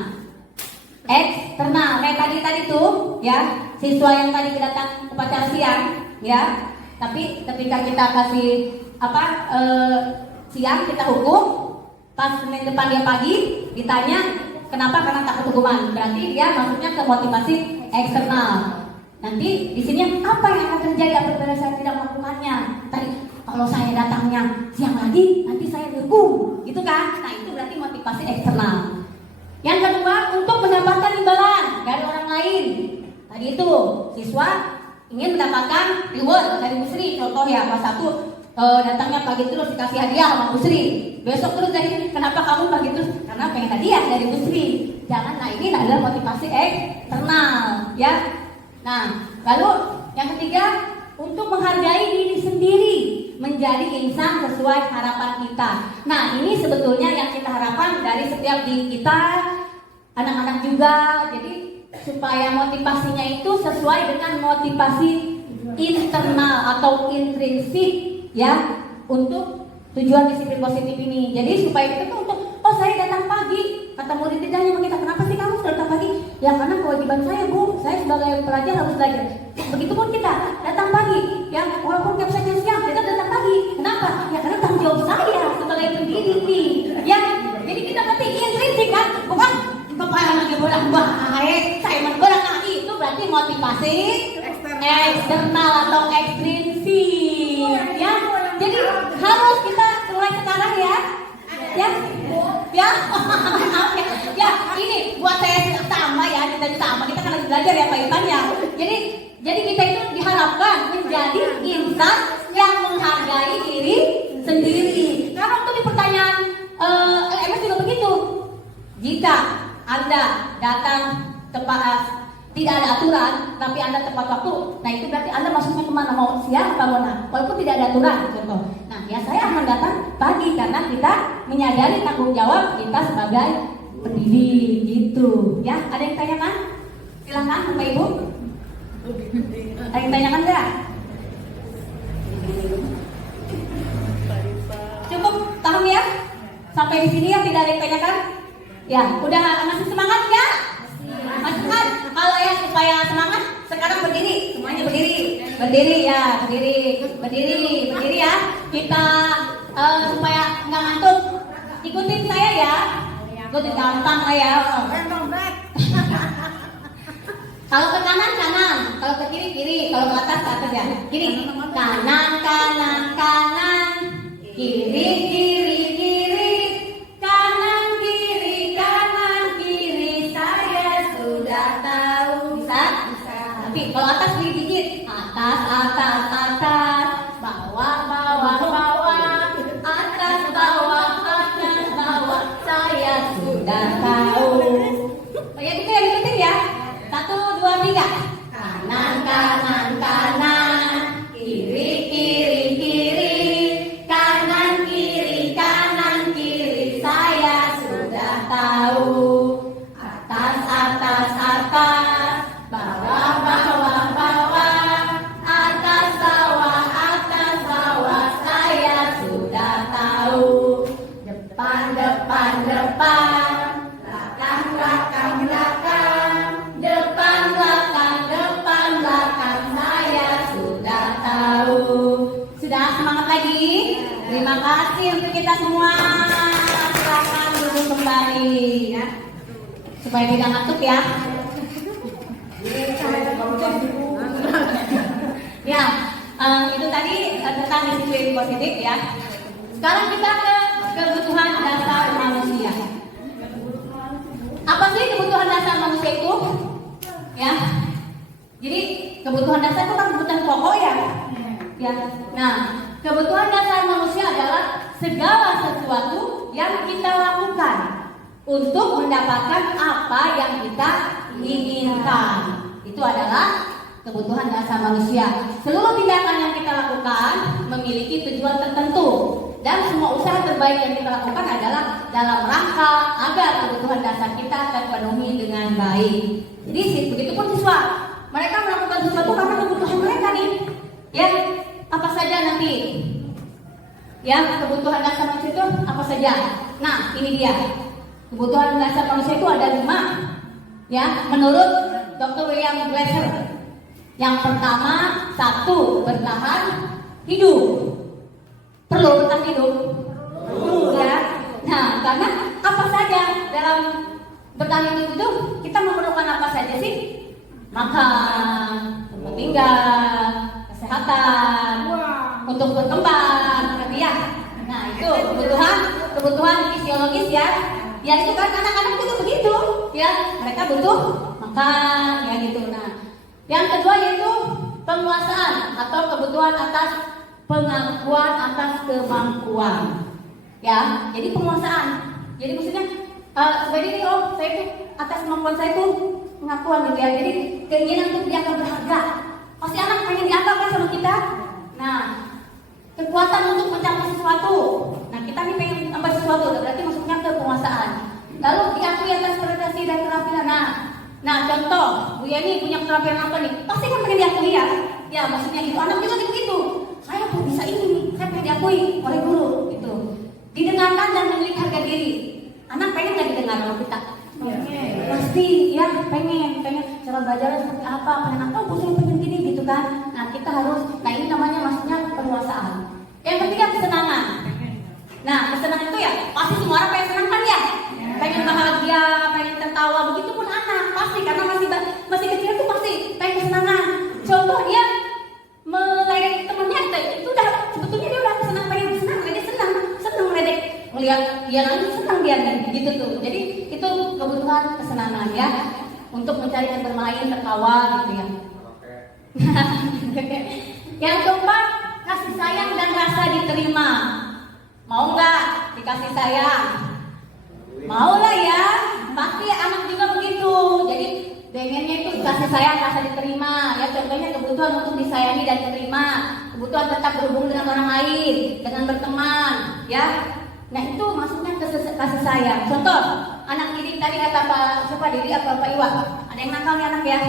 Eksternal. Kayak tadi tuh, ya siswa yang tadi datang upacara siang, ya. Tapi ketika kita kasih siang kita hukum, pas Senin depan dia pagi ditanya kenapa? Karena takut hukuman. Berarti dia masuknya ke motivasi eksternal. Nanti di sini apa yang akan terjadi apabila saya tidak melakukannya? Tadi kalau saya datangnya siang lagi, nanti saya dihukum, gitu kan? Nah itu berarti motivasi eksternal. Yang kedua, untuk mendapatkan imbalan dari orang lain. Tadi itu siswa ingin mendapatkan reward dari Bu Sri. Contoh ya, kelas 1 datangnya pagi terus dikasih hadiah sama Bu Sri. Besok terus dari kenapa kamu pagi terus? Karena pengen hadiah dari Bu Sri. Jangan, nah ini adalah motivasi eksternal, ya. Nah, lalu yang ketiga, untuk menghargai diri sendiri, menjadi insan sesuai harapan kita. Nah, ini sebetulnya yang kita harapkan dari setiap diri kita, anak-anak juga. Jadi supaya motivasinya itu sesuai dengan motivasi internal atau intrinsik, ya, untuk tujuan disiplin positif ini. Jadi supaya kita tuh untuk, saya datang pagi, kata murid ditanya sama kita, kenapa sih kamu datang pagi? Ya karena kewajiban saya Bu, saya sebagai pelajar harus belajar. Begitupun kita datang pagi, ya walaupun capsanya siang, kita datang pagi. Kenapa? Ya karena tanggung jawab saya sebagai pendidik nih. Ya, jadi kita berarti intrinsik kan, bukan kepala lagi bolak-balik, saya menbolak. Nah itu berarti motivasi eksternal atau ekstrinsik, ya. Jadi harus kita mulai sekarang ya. Ya, ya, ini buat saya sama ya, kita sama, kita kan lagi belajar ya Pak Ivan ya. Jadi kita itu diharapkan menjadi insan yang menghargai diri sendiri. Karena untuk di pertanyaan LMS juga begitu. Jika Anda datang tepat, tidak ada aturan, tapi Anda tepat waktu, nah itu berarti Anda masuknya kemana? Mau siang atau mana? Walaupun tidak ada aturan, contoh. Nah, ya saya akan datang pagi karena kita menyadari tanggung jawab kita sebagai pendidik, gitu. Ya, ada yang tanyakan? Silakan, Bapak Ibu. Ada yang tanyakan enggak? Cukup paham ya? Sampai di sini ya, tidak ada yang tanyakan? Ya, udah masih semangat ya? Masih semangat? Kalau ya supaya semangat, sekarang berdiri, semuanya berdiri ya, berdiri ya. Kita supaya nggak ngantuk, ikutin saya ya. Ikutin gampang lah ya. Kalau ke kanan, kalau ke kiri, kalau ke atas ya. Kiri, kanan, kiri, kanan, kiri, saya sudah tahu. Bisa. Tapi kalau atas sedikit, atas, bawah. semangat lagi. Terima kasih untuk kita semua. Silakan duduk kembali ya. Supaya tidak ngantuk ya. Ya, itu tadi tentang disiplin positif ya. Sekarang kita ke kebutuhan dasar manusia. Apa sih kebutuhan dasar manusia itu? Ya. Jadi kebutuhan dasar itu kan kebutuhan pokok ya. Ya. Nah, kebutuhan dasar manusia adalah segala sesuatu yang kita lakukan untuk mendapatkan apa yang kita inginkan. Itu adalah kebutuhan dasar manusia. Seluruh tindakan yang kita lakukan memiliki tujuan tertentu dan semua usaha terbaik yang kita lakukan adalah dalam rangka agar kebutuhan dasar kita terpenuhi dengan baik. Jadi begitupun siswa, mereka melakukan sesuatu karena kebutuhan mereka nih. Ya, apa saja nanti? Ya, kebutuhan dasar manusia itu apa saja? Nah, ini dia. Kebutuhan dasar manusia itu ada 5. Ya, menurut Dr. William Glasser. Yang pertama, 1, bertahan hidup. Perlu bertahan hidup? Perlu ya. Nah, karena apa saja dalam bertahan hidup itu kita memerlukan apa saja sih? Makan, tempat tinggal, kesehatan, untuk berkembang, berarti ya. Nah, itu kebutuhan fisiologis ya. Ya itu kan anak-anak juga begitu, ya. Mereka butuh makan, ya gitu. Nah, yang kedua yaitu penguasaan atau kebutuhan atas pengakuan atas kemampuan. Ya, jadi penguasaan. Jadi maksudnya seperti ini, saya itu atas kemampuan saya itu pengakuan gitu ya. Jadi keinginan untuk dianggap berharga. Pasti anak pengen dianggap kan sama kita. Nah, kekuatan untuk mencapai sesuatu. Nah, kita nih pengen mencapai sesuatu, berarti maksudnya ke penguasaan. Lalu diakui atas prestasi dan keterampilan. Nah, contoh, Bu Yani punya keterampilan apa nih? Pasti kan pengen diakui ya. Ya, maksudnya itu anak juga begitu. Saya pun bisa ini, saya pengen diakui oleh guru gitu. Didengarkan dan memiliki harga diri. Anak pengen nggak didengar sama kita? Pasti ya, pengen cara belajarnya seperti apa, pengen apa, saya pengen gini gitu kan. Nah, kita harus, ini namanya maksudnya penguasaan. Yang ketiga, kesenangan. Nah, kesenangan itu ya pasti semua orang pengen senang kan ya, pengen bahagia, pengen tertawa. Begitupun anak pasti, karena masih kecil itu pasti pengen kesenangan. Contoh dia meledek temennya, itu udah sebetulnya dia udah kesenangan, pengen senang, dia senang meledek, melihat dia nanti senang dia gitu tuh. Jadi itu kebutuhan kesenangan ya, untuk mencari dan bermain, tertawa gitu ya. Yang keempat, kasih sayang dan rasa diterima. Mau nggak dikasih sayang? Mau lah ya, pasti anak juga begitu. Jadi pengennya itu kasih sayang, rasa diterima. Ya contohnya kebutuhan untuk disayangi dan diterima, kebutuhan tetap berhubung dengan orang lain, dengan berteman, ya. Nah itu maksudnya kasih sayang. Contoh, anak didik tadi kata Pak siapa Didi apa Pak Iwa, ada yang nakal nih anak ya.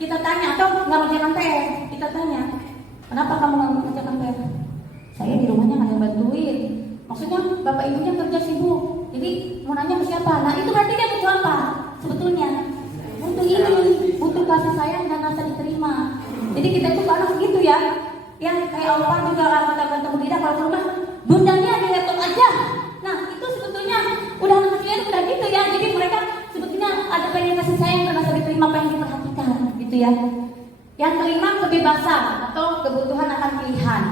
Kita tanya, atau nggak mengerjakan PR, kita tanya, kenapa kamu nggak mengerjakan PR? Saya di rumahnya nggak ada yang bantuin. Maksudnya bapak ibunya kerja sibuk, jadi mau nanya ke siapa? Nah itu berarti dia butuh apa? Sebetulnya butuh ini, butuh kasih sayang dan rasa diterima. Jadi kita tuh anak gitu ya. Yang kayak Opa juga kata ketemu Dida kalau ke rumah, bundanya di laptop aja. Nah itu sebetulnya udah anak kecilnya udah gitu ya. Jadi mereka sebetulnya ada pengen kasih sayang dan rasa diterima, pengen diperhatikan gitu ya. Yang kelima, kebebasan atau kebutuhan akan pilihan.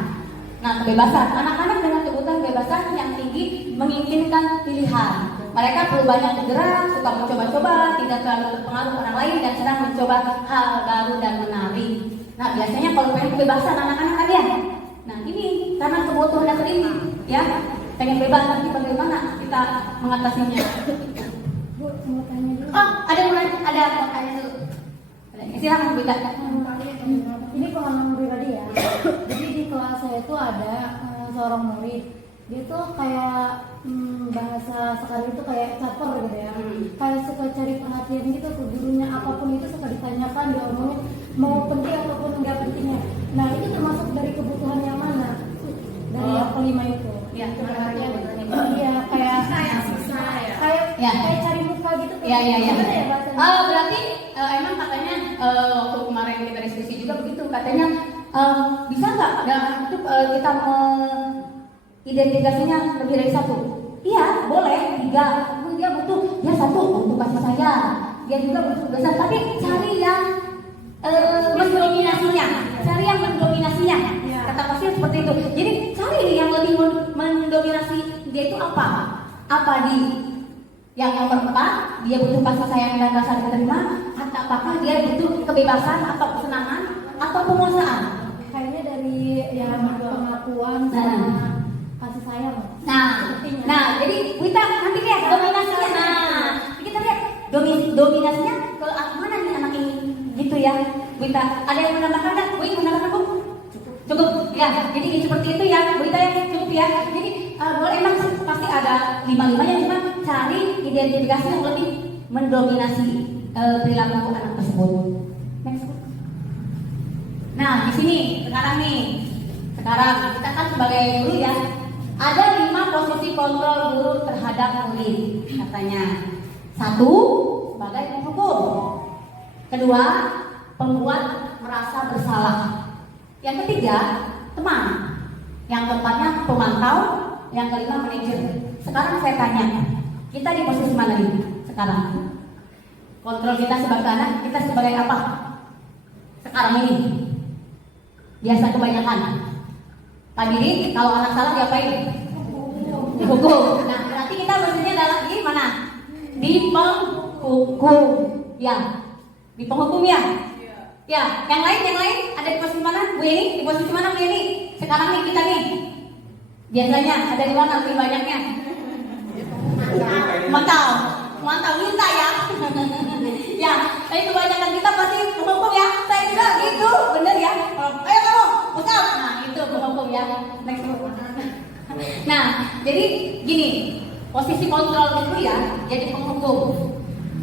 Nah, kebebasan, anak-anak dengan kebutuhan kebebasan yang tinggi menginginkan pilihan. Mereka perlu banyak bergerak, suka mencoba-coba, tidak terlalu terpengaruh orang lain, dan senang mencoba hal baru dan menarik. Nah, biasanya kalau pengen kebebasan anak-anak kan ya. Nah, ini karena kebutuhan dasar ini, ya, pengen bebas, nanti bagaimana kita mengatasinya? Bu, mau tanya dulu. Oh, ada yang mau tanya dulu. Silakan Bu. Ini pengalaman pribadi ya. Jadi di kelas saya itu ada seorang murid. Dia tuh kayak bahasa sekarang itu kayak caper gitu ya. Kayak suka cari perhatian gitu ke gurunya, apapun itu suka ditanyakan, diomongin, mau penting ataupun enggak pentingnya. Nah itu termasuk dari kebutuhan yang mana? Dari yang kelima itu. Ya, perhatian. Iya, kayak kayak cari muka gitu. Iya. Gimana ya bahasanya? Berarti emang katanya waktu kemarin kita diskusi juga begitu, katanya bisa nggak itu kita identifikasinya lebih dari satu? Iya, boleh 3. Dia butuh, dia 1 untuk kasih sayang, dia juga butuh besar, tapi cari yang mendominasinya, kata pasien seperti itu. Jadi cari yang lebih mendominasi dia itu apa di yang nomor 4 dia butuh kasih sayang dan rasa diterima, atau apakah dia butuh kebebasan atau kesenangan atau penguasaan? Kayaknya dari yang pengakuan sama kasih sayang. Nah, jadi kita nanti lihat dominasinya. Nah, kita lihat dominasinya ke mana nih anak ini, gitu ya. Kita ada yang menambahkan nggak? Menambahkan Bu? Cukup ya. Jadi seperti itu ya, Bu ya, cukup ya. Jadi boleh, emang pasti ada 5-5-nya, cuma cari identifikasi yang lebih mendominasi perilaku anak tersebut. Next. Nah, di sini sekarang kita kan sebagai guru ya, ada 5 posisi kontrol guru terhadap murid katanya. 1, sebagai penghukum. 2, pembuat merasa bersalah. Yang 3, teman. Yang 4-nya pemantau. Yang 5, manajer. Sekarang saya tanya, kita di posisi mana nih sekarang? Kontrol kita sebagai anak, kita sebagai apa sekarang ini? Biasa kebanyakan. Tadi kalau anak salah diapain? Dihukum. Nah, berarti kita posisinya adalah di mana? Di penghukum. Ya. Di penghukum ya? Ya. Yang lain ada di posisi mana? Bu Yeni, di posisi mana Bu Yeni? Sekarang nih kita nih. Biasanya ada di mana lebih banyaknya? Mantau minta ya. Ya, tapi kebanyakan kita pasti penghukum ya. Saya juga gitu, bener ya. Ayo kamu, Ustaz. Nah, itu penghukum ya. Next. Nah, jadi gini, posisi kontrol itu ya, jadi penghukum.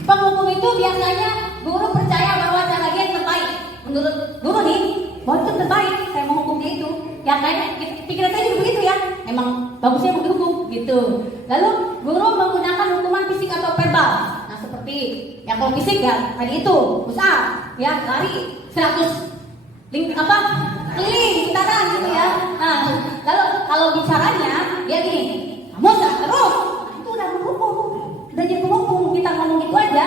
Penghukum itu biasanya guru percaya bahwa cara dia yang terbaik. Menurut guru nih, bahwa itu terbaik, saya menghukum dia itu. Ya kayak pikiran saya juga begitu ya. Emang bagusnya menghukum gitu. Lalu guru menggunakan hukuman fisik atau verbal. Nah, seperti ya kalau fisik ya tadi itu, besar, ya lari 100 keliling putaran gitu ya. Nah, lalu kalau bicaranya dia gini, kamu salah terus. Nah, itu udah menghukum. Udah jadi penghukum. Kita ngomong gitu aja,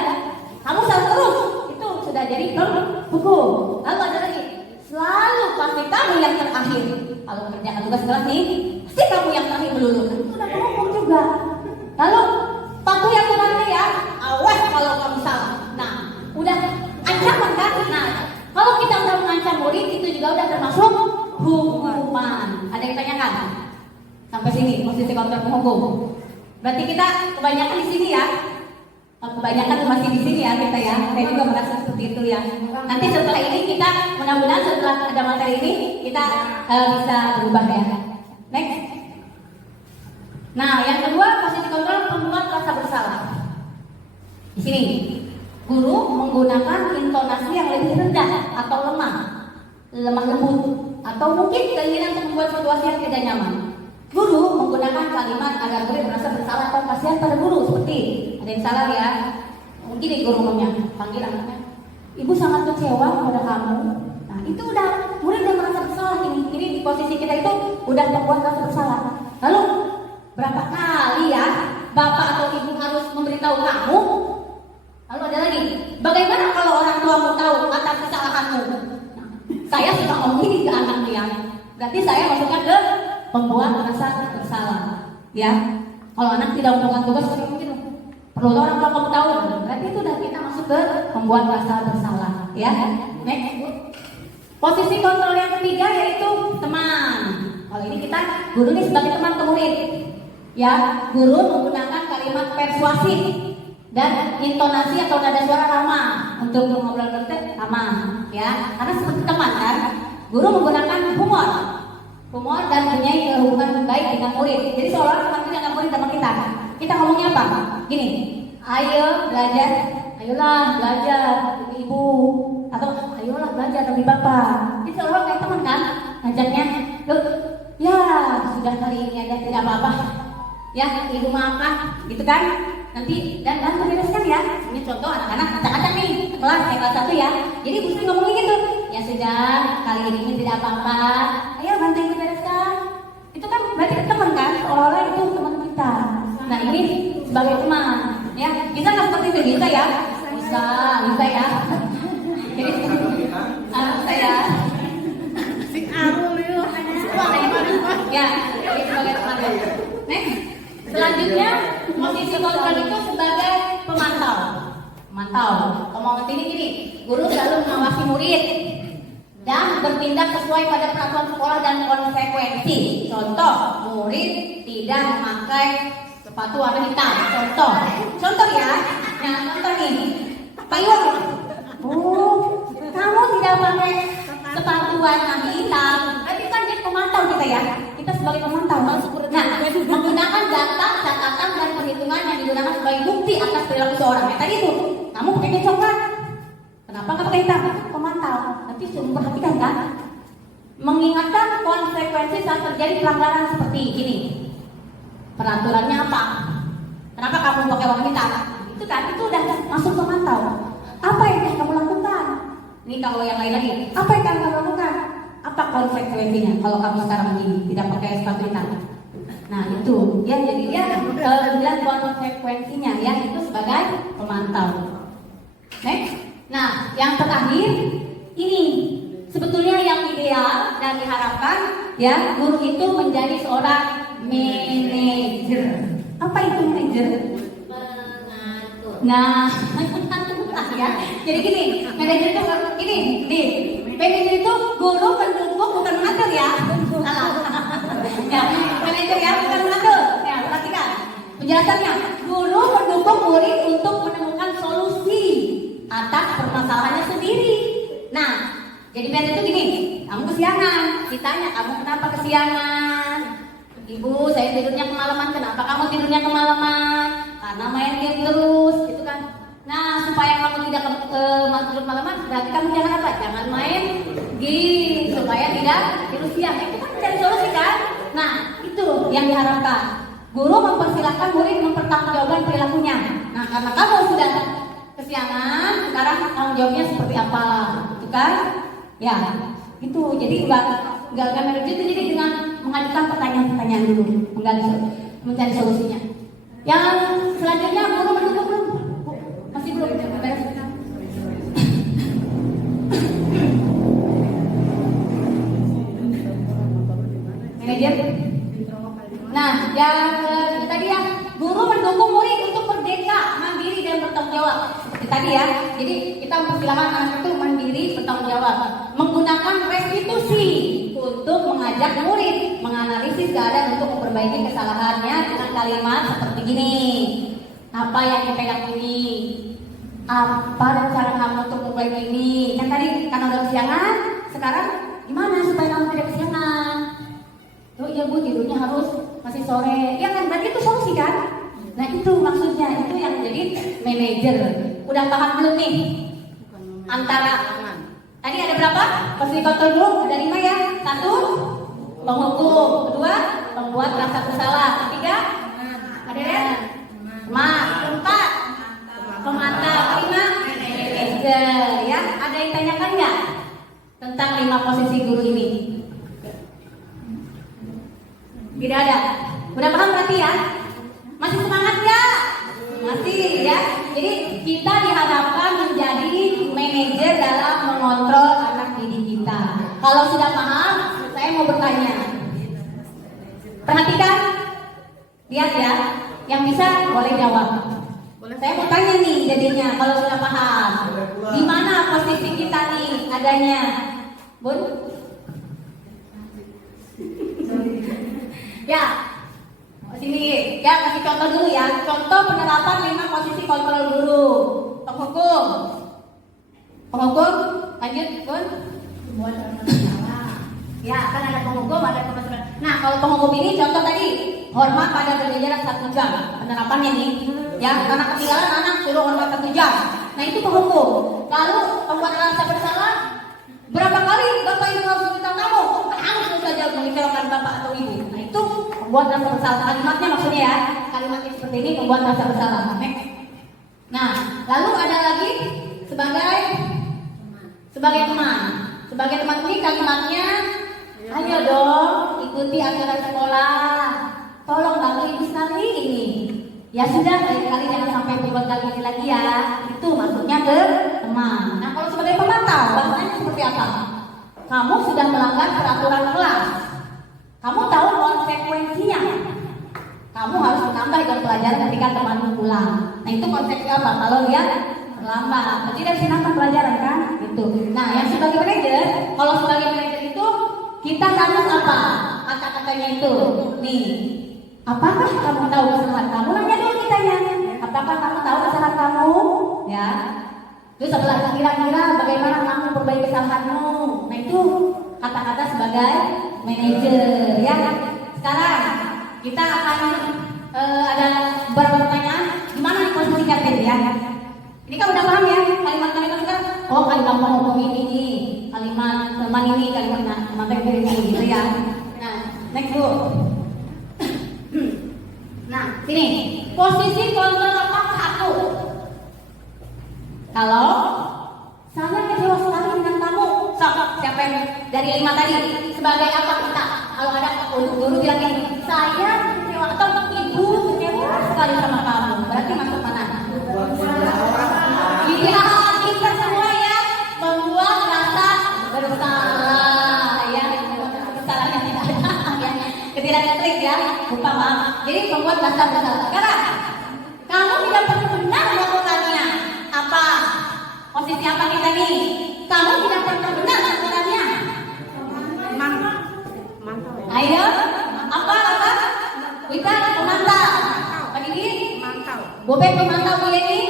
kamu salah terus. Itu sudah jadi penghukum. Lalu ada lagi, selalu pasti kamu yang terakhir. Kalau mengerjakan tugas kelas nih, pasti kamu yang terakhir melulu. Itu udah penghukum juga. Lalu patuh yang terakhir ya, awas kalau kamu salah. Nah, udah ancaman kan? Nah, kalau kita udah mengancam murid itu juga udah termasuk hukuman. Ada yang tanyakan? Sampai sini posisi kontrol penghukum. Berarti kita kebanyakan di sini ya. Kebanyakan masih di sini ya kita ya. Saya juga merasa seperti itu ya. Nanti setelah ini kita mudah-mudahan setelah ada materi ini kita bisa berubah ya. Next. Nah, yang kedua posisi kontrol pembuat rasa bersalah. Di sini guru menggunakan intonasi yang lebih rendah atau lemah lembut, atau mungkin keinginan untuk membuat situasi yang tidak nyaman. Guru menggunakan kalimat agar murid merasa bersalah atau kasihan pada guru, seperti ada yang salah ya. Mungkin nih guru ngomongnya, panggil anaknya, ibu sangat kecewa pada kamu. Nah, itu udah murid yang merasa bersalah ini. Ini di posisi kita itu udah membuat rasa bersalah. Lalu berapa kali ya bapak atau ibu harus memberitahu kamu? Lalu ada lagi, bagaimana kalau orang tuamu tahu atas kesalahanmu? Nah, saya sudah ngomongin ke anaknya ya. Berarti saya masuknya ke pembuat merasa bersalah. Ya, kalau anak tidak melakukan tugas seperti mungkin perlu orang tua kamu tahu. Berarti itu udah kita masuk ke pembuat merasa bersalah. Ya, next. Posisi kontrol yang ketiga yaitu teman. Kalau ini kita guru ini sebagai teman ke murid. Ya, guru menggunakan kalimat persuasif dan intonasi atau nada suara ramah untuk mengobrol ramah, ya, karena seperti teman kan. Guru menggunakan humor dan punya hubungan baik dengan murid. Jadi seolah-olah teman kita dengan murid sama kita. Kita ngomongnya apa? Gini, ayo belajar, ayolah belajar demi ibu, atau ayolah belajar demi bapak. Jadi seolah-olah kayak teman kan, ngajaknya, loh, ya sudah kali ini aja tidak apa-apa. Ya, ibu maafkan, gitu kan? nanti dan bereskan ya. Ini contoh anak-anak acak-acak nih kelas kelas 1 ya. Jadi Bu Sri ngomongin gitu. Ya sudah, kali ini tidak apa-apa. Ayo bantuin bereskan. Itu kan berarti teman kan, seolah-olah itu teman kita. Nah ini sebagai teman, ya bisa nggak seperti itu bisa ya? Bisa ya. Jadi bisa ya. Ya, jadi sebagai teman. Next, selanjutnya posisi kontrol itu sebagai pemantau. Ngomong gini, guru selalu mengawasi murid dan bertindak sesuai pada peraturan sekolah dan konsekuensi. Contoh, murid tidak memakai sepatu warna hitam. Contoh ya. Nah, contoh nih. Pak Iwan, kamu tidak pakai sepatu warna hitam. Berarti kan jadi pemantau kita ya. Kita sebagai pemantau. Nah, menggunakan data, catatan dan perhitungan yang digunakan sebagai bukti atas perilaku seorang. Yang tadi itu, kamu pakai coklat. Kenapa nggak pakai hitam? Pemantau. Nanti suruh memperhatikan kan. Mengingatkan konsekuensi saat terjadi pelanggaran seperti ini. Peraturannya apa? Kenapa kamu pakai warna hitam? Itu kan, itu udah masuk pemantau. Apa yang harus kamu lakukan? Ini kalau yang lain lagi, apa yang kamu lakukan? Apa konsekuensinya kalau kamu sekarang begini tidak pakai sepatu hitam? Nah itu, ya jadi dia bilang konsekuensinya ya itu sebagai pemantau. Next, nah yang terakhir ini sebetulnya yang ideal dan diharapkan ya guru itu menjadi seorang manajer. Apa itu manajer? Nah, ya. Jadi gini, manajer itu gini, manajer itu guru pendukung bukan mengatur ya. Ya, manajer ya bukan mengatur. Ya, perhatikan. Penjelasannya, guru mendukung murid untuk menemukan solusi atas permasalahannya sendiri. Nah, jadi manajer itu gini, kamu kesiangan, ditanya kamu kenapa kesiangan? Ibu, saya tidurnya kemalaman. Kenapa kamu tidurnya kemalaman? Karena main game terus, gitu kan. Nah, supaya kamu tidak tidur malaman, berarti kamu jangan apa? Jangan main game, supaya tidak tidur siang. Itu kan mencari solusi kan? Nah, itu yang diharapkan. Guru mempersilahkan murid mempertanggungjawabkan perilakunya. Nah, karena kamu sudah kesiangan, sekarang tanggung jawabnya seperti apa? Itu kan? Ya, itu. Jadi enggak manajer itu jadi dengan mengajukan pertanyaan-pertanyaan dulu, mencari solusinya. Yang selanjutnya guru mendukung belum? Masih belum beres. Manajer. Nah, yang tadi ya, guru mendukung murid untuk merdeka, mandiri dan bertanggung jawab. Seperti tadi ya. Jadi kita mempersilahkan anak itu mandiri, bertanggung jawab, menggunakan restitusi untuk mengajak murid menganalisis keadaan untuk memperbaiki kesalahannya dengan kalimat seperti gini. Apa yang kita yakini? Apa rencana kamu untuk memperbaiki ini? Kan tadi karena udah kesiangan, sekarang gimana supaya kamu tidak kesiangan? Tuh ya Bu, tidurnya harus masih sore. Ya kan, berarti itu solusi kan? Nah itu maksudnya, itu yang jadi manajer. Udah paham belum nih? Antara tadi ada berapa? Posisi kontrol dulu, ada 5 ya. 1, penghukum. 2, pembuat rasa bersalah. 3, ada ya? 4, pemantau. 5, manajer. Ya, ada yang tanyakan nggak tentang 5 posisi guru ini? Tidak ada. Udah paham berarti ya? Masih semangat ya? Masih ya. Jadi kita diharapkan menjadi manajer dalam mengontrol anak didik kita. Kalau sudah paham, saya mau bertanya. Perhatikan, lihat ya. Yang bisa boleh jawab. Saya mau tanya nih jadinya kalau sudah paham. Di mana posisi kita nih adanya? Bun? Ya. Sini, ya kasih contoh dulu ya. Contoh penerapan 5 posisi kontrol guru. Penghukum. Lanjut, Bun. Ya, kan ada penghukum, ada pemasukan. Nah, kalau penghukum ini contoh tadi, hormat pada berjajaran 1 jam. Penerapannya nih, ya karena ketinggalan anak suruh hormat 1 jam. Nah, itu penghukum. Lalu pembuat rasa bersalah, berapa kali Bapak Ibu harus minta kamu? Langsung saja mengecewakan Bapak atau Ibu. Nah, itu membuat rasa bersalah. Kalimatnya maksudnya ya, kalimatnya seperti ini membuat rasa bersalah. Next. Nah, lalu ada lagi sebagai teman. Sebagai teman ini kalimatnya, ayo dong ikuti aturan sekolah. Tolong bantu ibu sekali ini. Ya sudah, kali-kali jangan sampai berbuat kali ini lagi ya. Itu maksudnya ke teman. Nah, kalau sebagai pemantau, bahasanya seperti apa? Kamu sudah melanggar peraturan kelas. Kamu tahu konsekuensinya. Kamu harus menambah jam pelajaran ketika temanmu pulang. Nah, itu konsekuensi apa? Kalau dia terlambat, berarti dari nambah pelajaran kan? Gitu. Nah, yang sebagai manajer, kalau sebagai manajer itu kita harus apa? Kata-katanya itu. Nih, apakah kamu tahu kesalahan kamu? Nanya dulu kitanya. Apakah kamu tahu kesalahan kamu? Ya. Terus setelah kira-kira bagaimana kamu perbaiki kesalahanmu? Nah, itu kata-kata sebagai manajer ya. Sekarang kita akan ada beberapa pertanyaan. Gimana nih posisi Kapten ya? Ini kan udah paham ya kalimat-kalimat sekarang. Oh, kalimat ngomong ini, kalimat teman ini, kalimat teman ini gitu ya. Nah, next Bu. Nah, sini posisi kontrol apakah aku? Kalau saya kecewa sekali dengan kamu, siapa yang dari 5 tadi? Sebagai apa kita? Kalau ada guru bilang gini, saya kecewa atau ibu kecewa sekali sama kamu, berarti masuk mana? Iya, kita semua ya membuat rasa bersalah ya, kesalahan yang tidak ada ya, ketidaktrik ya, lupa maaf. Jadi membuat rasa bersalah. Sekarang kamu tidak perlu benar melakukannya. Apa? Posisi apa kita nih? Kamu tidak pernah benar melakukannya. Ayo, apa? Kita pemantau. Pak Didi? Bobek pemantau Bu Yeni.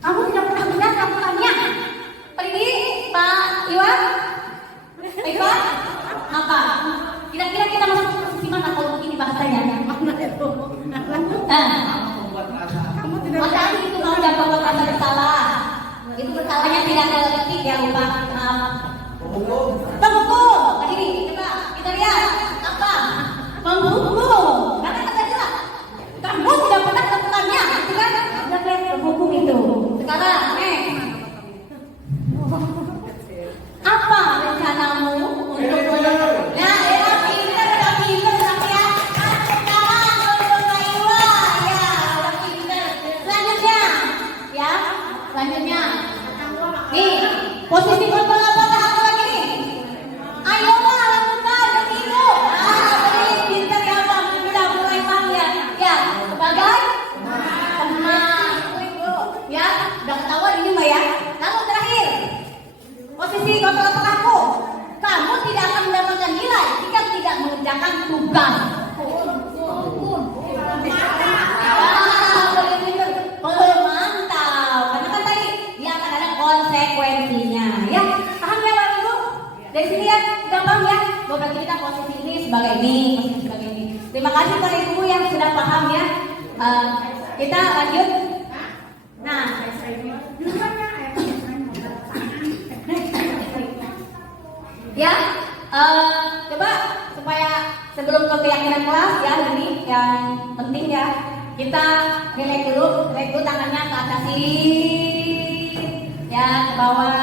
Kamu tidak pernah benar melakukannya. Pak Didi? Pak Iwan? Pak Iwan? Apa? Kira-kira kita masuk posisi mana kalau begini bahasanya? Makanya itu kamu dapat membuat rasa bersalah. Itu bersalahnya tidak ketik ya, lupa. Menghukum. Tadi coba kita lihat apa? Menghukum. Karena kata jelas kamu tidak pernah melakukannya, itu kan? Sudah lihat menghukum itu. Sekarang, apa rencanamu untuk ya, pinter sampai selanjutnya, nih posisi kontrol apakah aku lagi nih? Ayo lah lakukan demi ibu. Beri pintar ya bang, sudah mulai paham ya. Ya sebagai teman, ya udah ketahuan ini mah ya. Lalu terakhir, posisi kontrol apakah aku? Kamu tidak akan mendapatkan nilai jika tidak mengerjakan tugas. Konsekuensinya ya, paham ya Bapak Ibu? Dari sini ya, gampang ya. Gue cerita posisi ini sebagai ini, posisi sebagai ini. Terima kasih Pak Ibu yang sudah paham ya. Kita lanjut. Nah, ya, coba supaya sebelum ke keyakinan kelas ya, ini yang penting ya. Kita relax dulu tangannya ke atas ya, ke bawah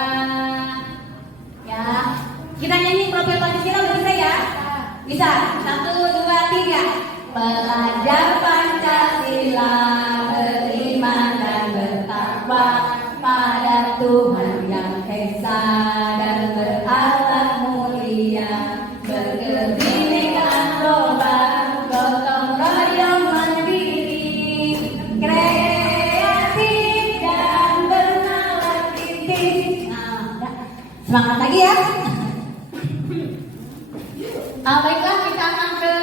ya. Kita nyanyi profil Pancasila udah bisa ya? Bisa? 1, 2, 3. Belajar Pancasila, beriman dan bertakwa pada Tuhan yang esa dan berakhlak mulia, berkebinekaan global, gotong royong mandiri, kreatif dan bernalar kritis. Semangat lagi ya. Baiklah, kita akan ke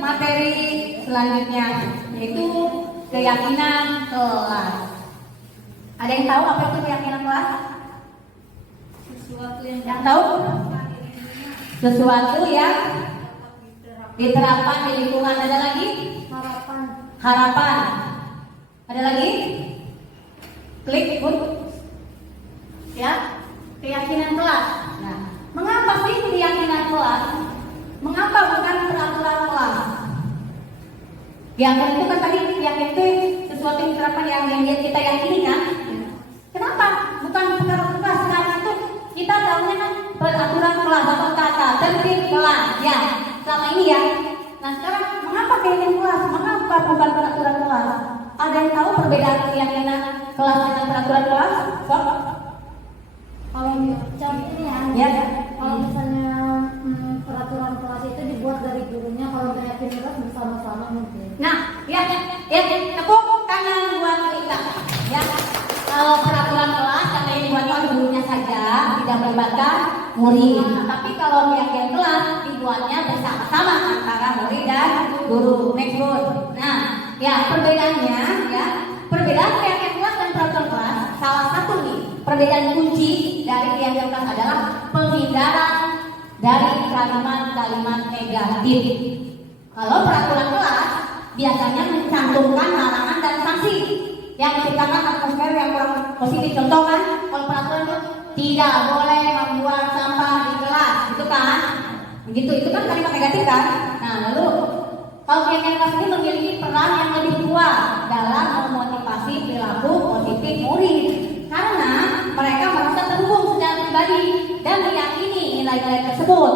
materi selanjutnya, yaitu keyakinan kelas. Ada yang tahu apa itu keyakinan kelas? Sesuatu yang tahu? Sesuatu yang diterapkan di lingkungan. Ada lagi? Harapan. Ada lagi? Klik pun. Ya, keyakinan kelas. Nah, mengapa sih keyakinan kelas? Mengapa bukan peraturan kelas? Keyakinan itu kan tadi keyakinan itu sesuatu yang diterapkan yang kita yakini kan. Kenapa? Bukan perkara tugas kan itu kita tahunya kan peraturan kelas atau kata tertib kelas ya selama ini ya. Nah sekarang mengapa keyakinan kelas? Mengapa bukan peraturan kelas? Ada yang tahu perbedaan keyakinan kelas dengan peraturan kelas? Sok? Kalau contohnya Ya. kalau misalnya peraturan kelas itu dibuat dari gurunya, kalau keyakinan kelas bersama-sama mungkin. Nah, ya, tepuk tangan buat kita. Ya, kalau peraturan kelas karena yang dibuatnya oleh gurunya saja, tidak melibatkan murid. Tapi kalau keyakinan kelas dibuatnya bersama-sama antara murid dan guru. Next board. Nah, ya perbedaannya, ya perbedaan keyakinan kelas dan peraturan kelas. Salah satu nih perbedaan kunci dari keyakinan kelas adalah penghindaran dari kalimat-kalimat negatif. Kalau peraturan kelas biasanya mencantumkan larangan dan sanksi yang menciptakan atmosfer yang kurang positif. Contoh kan, kalau peraturan itu tidak boleh membuang sampah di kelas, gitu kan? Begitu, itu kan kalimat negatif kan? Nah, lalu kalau keyakinan kelas ini memiliki peran yang lebih kuat dalam memotivasi perilaku positif murid karena mereka merasa terhubung secara pribadi dan meyakini nilai-nilai tersebut.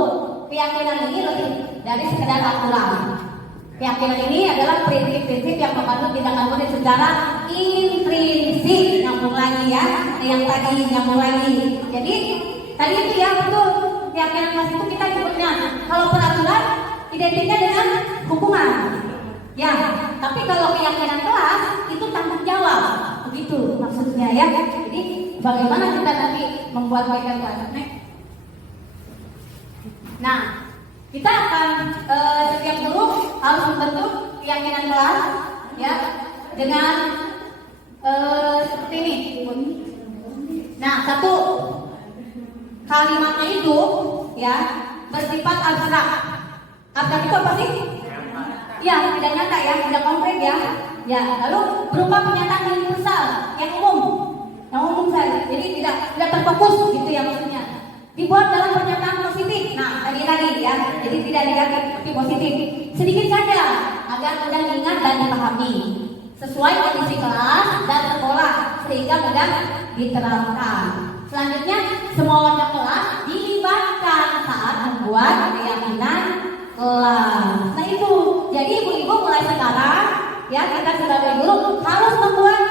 Keyakinan ini lebih dari sekedar aturan. Keyakinan ini adalah prinsip-prinsip yang membantu tindakan murid secara intrinsik. Nyambung lagi ya, yang tadi nyambung lagi. Jadi tadi itu ya betul. Keyakinan kelas itu kita sebutnya kalau peraturan identiknya dengan hukuman. Ya, tapi kalau keyakinan kelas itu tanggung jawab. Begitu maksudnya ya. Jadi bagaimana kita nanti membuat keyakinan kelas? Nah, kita akan setiap guru harus membentuk keyakinan kelas ya dengan seperti ini. Nah, satu kalimatnya itu ya bersifat abstrak. Abstrak itu apa sih? Ya, tidak nyata ya, tidak konkret ya. Ya, lalu berupa pernyataan universal yang umum saja. Jadi tidak terfokus gitu ya maksudnya. Dibuat dalam pernyataan positif. Nah, tadi ya. Jadi tidak negatif tapi positif. Sedikit saja agar mudah diingat dan dipahami. Sesuai kondisi kelas dan sekolah sehingga mudah diterapkan. Selanjutnya, semua warga kelas dilibatkan saat membuat keyakinan kelas. Nah itu, jadi ibu-ibu mulai sekarang ya kita sebagai guru harus membuat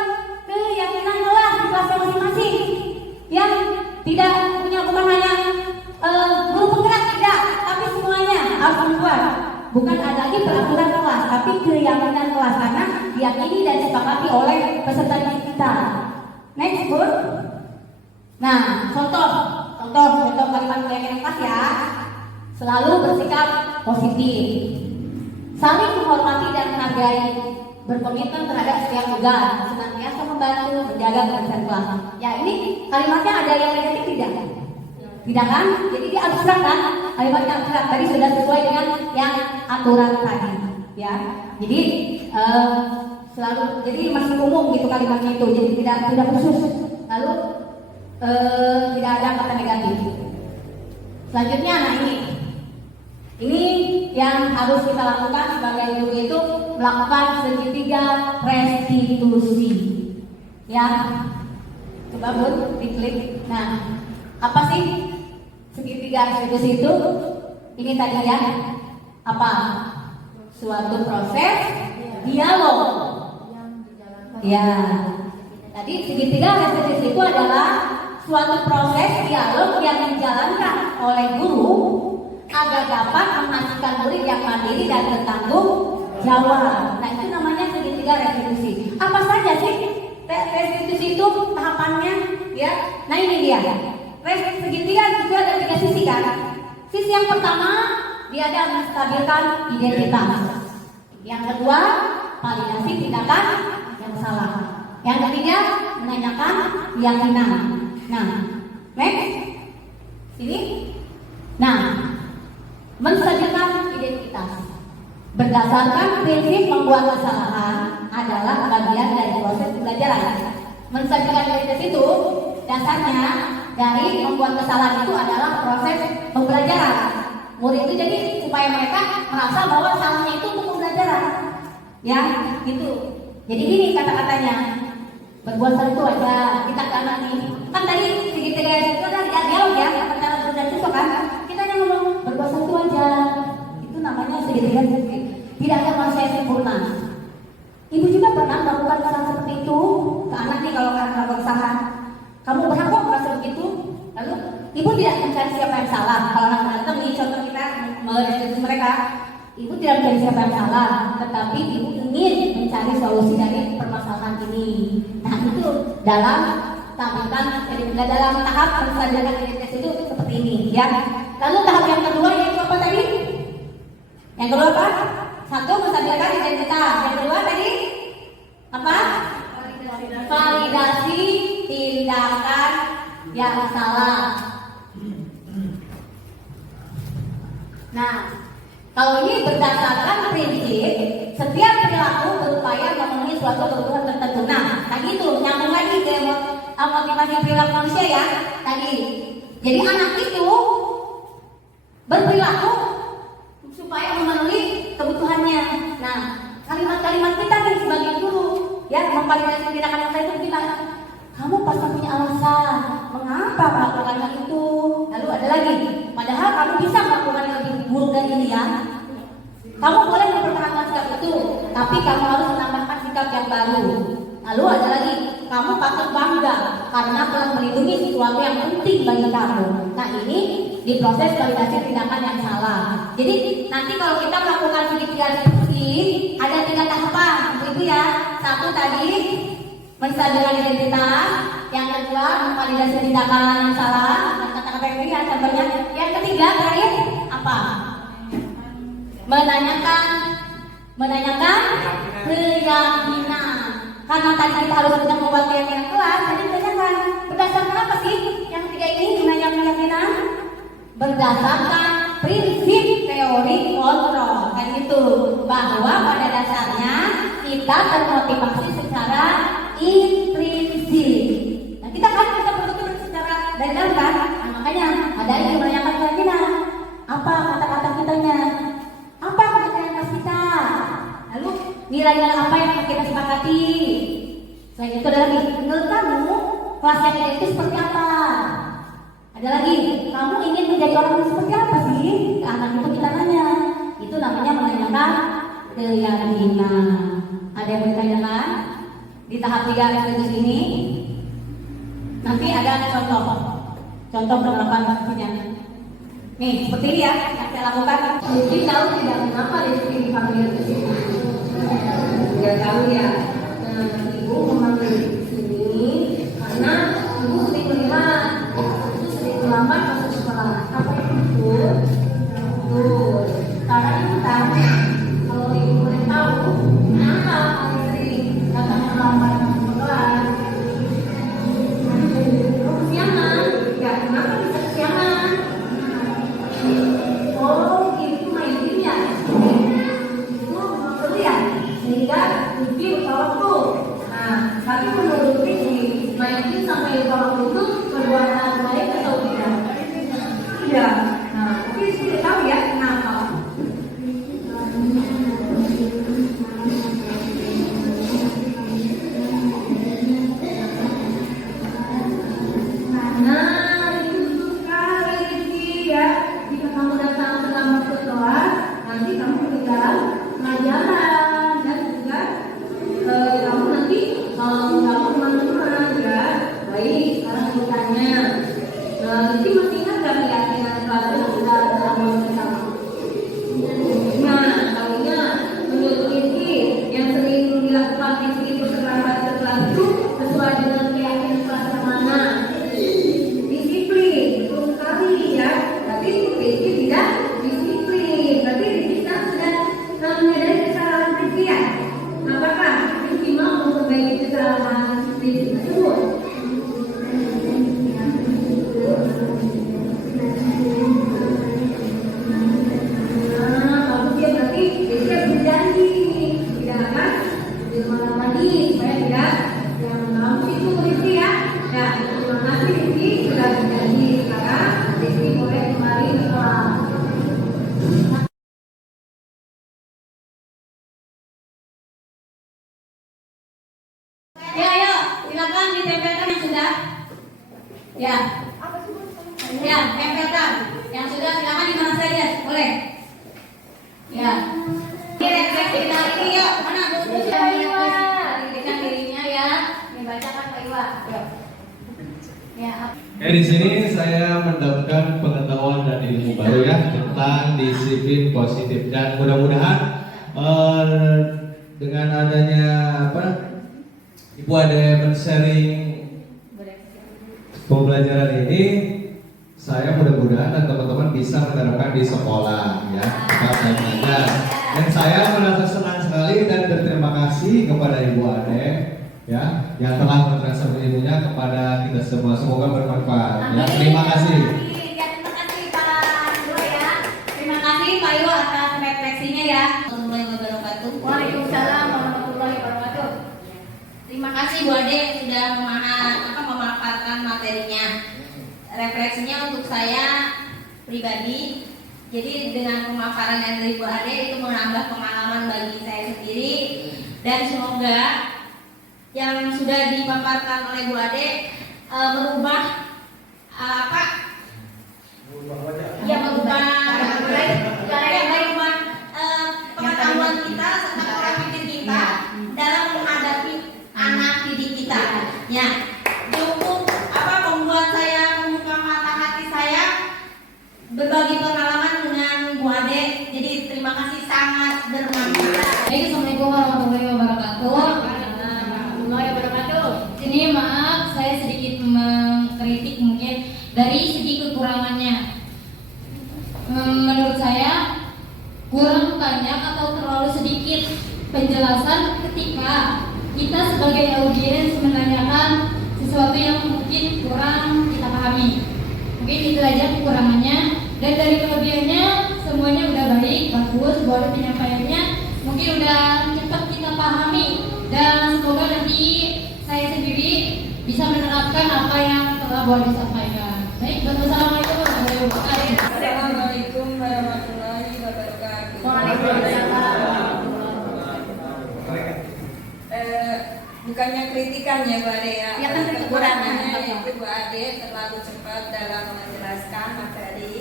keyakinan kelas di kelasnya masing-masing. Ya, tidak punya bukan hanya guru penggerak tidak, tapi semuanya harus membuat. Bukan ada lagi peraturan kelas, tapi keyakinan kelas karena diyakini dan disepakati oleh peserta didik kita. Next, Bu. Nah, contoh kalimat keyakinan kelas ya. Selalu bersikap positif, saling menghormati dan menghargai, berkomitmen terhadap setiap tugas, senantiasa membantu menjaga kebersihan kelas. Ya ini kalimatnya ada yang negatif tidak? Tidak kan? Jadi dia abstrak kan? Kalimatnya abstrak. Tadi sudah sesuai dengan yang aturan tadi. Ya, jadi selalu jadi masih umum gitu kalimatnya itu. Jadi tidak khusus. Lalu tidak ada kata negatif. Selanjutnya, nah ini yang harus kita lakukan sebagai guru itu melakukan segitiga restitusi. Ya, coba Bu diklik. Nah, apa sih segitiga restitusi itu? Ini tadi ya, apa? Suatu proses dialog. Ya, tadi segitiga restitusi itu adalah suatu proses dialog yang dijalankan oleh guru agar dapat menghasilkan murid yang mandiri dan bertanggung jawab. Nah itu namanya segitiga restitusi. Apa saja sih restitusi itu tahapannya? Ya, nah ini dia. Segitiga itu ada 3 sisi kan. Sisi yang pertama dia ada menstabilkan identitas. Yang kedua validasi tindakan yang salah. Yang ketiga menanyakan keyakinan. Nah, next sini. Nah, menstabilkan identitas berdasarkan prinsip membuat kesalahan adalah bagian dari proses pembelajaran. Menstabilkan identitas itu dasarnya dari membuat kesalahan itu adalah proses pembelajaran. Murid itu jadi supaya mereka merasa bahwa salahnya itu untuk pembelajaran. Ya, gitu. Jadi gini kata-katanya, berbuat satu aja. Kita karena nih, kan tadi segitiga itu kan dialog ya, antara sudah dan itu kan. Kita hanya ngomong berbuat satu aja. Itu namanya segitiga. Tidak ada manusia yang sempurna. Ibu juga pernah melakukan hal seperti itu ke anak nih kalau anak berusaha. Kamu berhak kok merasa begitu. Lalu ibu tidak mencari siapa yang salah. Kalau anak datang nih contoh kita melihat mereka. Ibu tidak mencari siapa yang salah, tetapi ibu ingin mencari solusi dari permasalahan ini. Nah itu dalam tahapan, dalam tahap menstabilkan identitas itu seperti ini, ya. Lalu tahap yang kedua yaitu apa tadi? Yang kedua apa? Satu, menstabilkan identitas. Yang kedua tadi apa? Validasi tindakan yang salah. Nah, kalau ini berdasarkan prinsip setiap perilaku berupaya memenuhi suatu kebutuhan tertentu. Nah, tadi itu nyambung lagi ke motivasi perilaku manusia ya. Tadi, jadi anak itu berperilaku supaya memenuhi kebutuhannya. Nah, kalimat-kalimat kita nih sebagai guru ya memvalidasi tindakan yang saya itu gimana? Kamu pasti punya alasan mengapa melakukan hal itu. Lalu ada lagi, padahal kamu bisa melakukan yang lebih buruk dari ini ya. Kamu boleh mempertahankan sikap itu, tapi kamu harus menambahkan sikap yang baru. Lalu ada lagi, kamu patut bangga karena telah melindungi sesuatu yang penting bagi kamu. Nah ini diproses validasi tindakan yang salah. Jadi nanti kalau kita melakukan segitiga diskusi, ada 3 tahapan, itu ya. Satu tadi menstabilkan identitas, yang kedua memvalidasi tindakan yang salah, dan kata-kata yang tadi ya contohnya. Yang ketiga terakhir apa? Menanyakan keyakinan. Karena tadi kita harus sudah membuat keyakinan kelas, jadi tanyakan berdasarkan apa sih yang 3 ini menanyakan keyakinan? Berdasarkan prinsip teori kontrol, kan itu bahwa pada dasarnya kita termotivasi secara intrinsik. Nah kita kan kita berpikir secara dari dalam kan, nah, makanya ada yang menanyakan keyakinan. Apa kata-kata kitanya? Apa identitas kita? Lalu nilai-nilai apa yang kita sepakati? Selain itu ada lagi, menurut kamu kelas yang itu seperti apa? Ada lagi, kamu ingin menjadi orang yang seperti apa sih? Ke anak itu kita nanya. Itu namanya menanyakan keyakinan. Ada yang bertanyakan? Di tahap 3 diskusi ini nanti ada contoh penerapan maksudnya. Nih, seperti ini ya yang saya lakukan. Mungkin tahu tidak mengapa Rizky dipanggil ke sini. Tidak tahu ya. Nah, ibu memanggil di sini karena ibu sering melihat itu sering melambat masuk sekolah. Apa itu? Tuh, karena kita kalau ibu boleh tahu kenapa paling sering datang terlambat masuk sekolah. Kesiangan? Ya, kenapa bisa kesiangan? Oh, itu main game ya? ditempelkan yang sudah? Ya. Ya, tempelkan. Yang sudah silakan di mana saja, boleh. Ya. Ini refleksi kita ini yuk. Mana Bu? Dengan dirinya ya. Dibacakan Pak Iwa. Yuk. Ya. Di sini saya mendapatkan pengetahuan dan ilmu baru ya tentang disiplin positif, dan mudah-mudahan dengan adanya Ibu Ade men-sharing pembelajaran ini, saya mudah-mudahan dan teman-teman bisa menerapkan di sekolah ya, tetap saya belajar. Dan saya merasa senang sekali dan berterima kasih kepada Ibu Ade ya yang telah mentransfer ilmunya kepada kita semua. Semoga bermanfaat ya. Terima kasih. Terima kasih Pak Iwa ya. Terima kasih Pak Iwa atas refleksinya ya. Warahmatullahi wabarakatuh. Waalaikumsalam warahmatullahi wabarakatuh. Terima kasih Bu Ade sudah memaparkan materinya. Refleksinya untuk saya pribadi. Jadi dengan pemaparan dari Bu Ade itu menambah pengalaman bagi saya sendiri, dan semoga yang sudah dipaparkan oleh Bu Ade merubah pengetahuan kita serta pola pikir kita dalam menghadapi anak didik kita. Ya, cukup membuat saya membuka mata hati saya berbagi pengalaman dengan Bu Ade. Jadi terima kasih, sangat bermanfaat. Assalamualaikum warahmatullahi wabarakatuh. Ini maaf saya sedikit mengkritik mungkin dari segi kekurangannya. Menurut saya kurang banyak atau terlalu sedikit penjelasan ketika kita sebagai audiens menanyakan sesuatu yang mungkin kurang kita pahami. Mungkin itu aja kekurangannya, dan dari kelebihannya semuanya udah baik, bagus, boleh penyampaiannya mungkin udah cepat kita pahami, dan semoga nanti saya sendiri bisa menerapkan apa yang telah boleh disampaikan. Baik, wassalamualaikum warahmatullahi wabarakatuh. Assalamualaikum warahmatullahi wabarakatuh. Bukannya kritikan ya Bu Ade ya, Ya kan kekurangannya kekurangan. yaitu Bu Ade terlalu cepat dalam menjelaskan materi,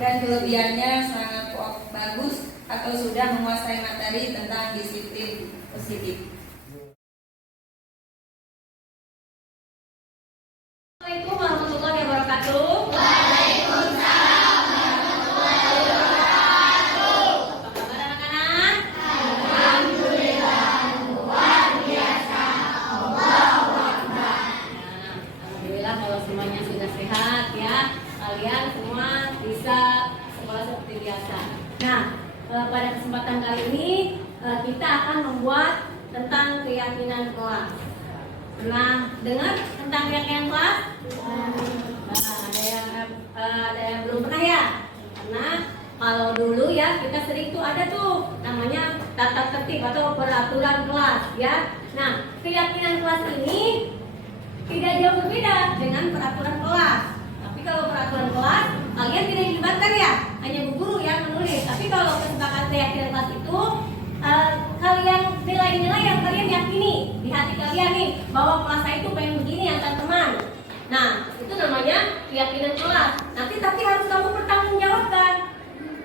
dan kelebihannya sangat bagus atau sudah menguasai materi tentang disiplin positif. Assalamualaikum warahmatullahi wabarakatuh. Apa kabar anak-anak? Alhamdulillah kalau semuanya sudah sehat ya. Kalian semua bisa sekolah seperti biasa. Nah, pada kesempatan kali ini kita akan membuat tentang keyakinan kelas. Pernah dengar tentang keyakinan kelas? Nah, ada yang belum pernah ya? Karena kalau dulu ya kita sering tuh ada tuh namanya tata tertib atau peraturan kelas ya. Nah, keyakinan kelas ini tidak jauh berbeda dengan peraturan kelas. Tapi kalau peraturan kelas kalian tidak dilibatkan ya, hanya bu guru yang menulis. Tapi kalau kesepakatan keyakinan kelas itu kalian nilai-nilai yang kalian yakini di hati kalian nih bahwa kelas saya itu pengen begini antar teman. Nah, itu namanya keyakinan kelas. Nanti tapi harus kamu pertanggungjawabkan.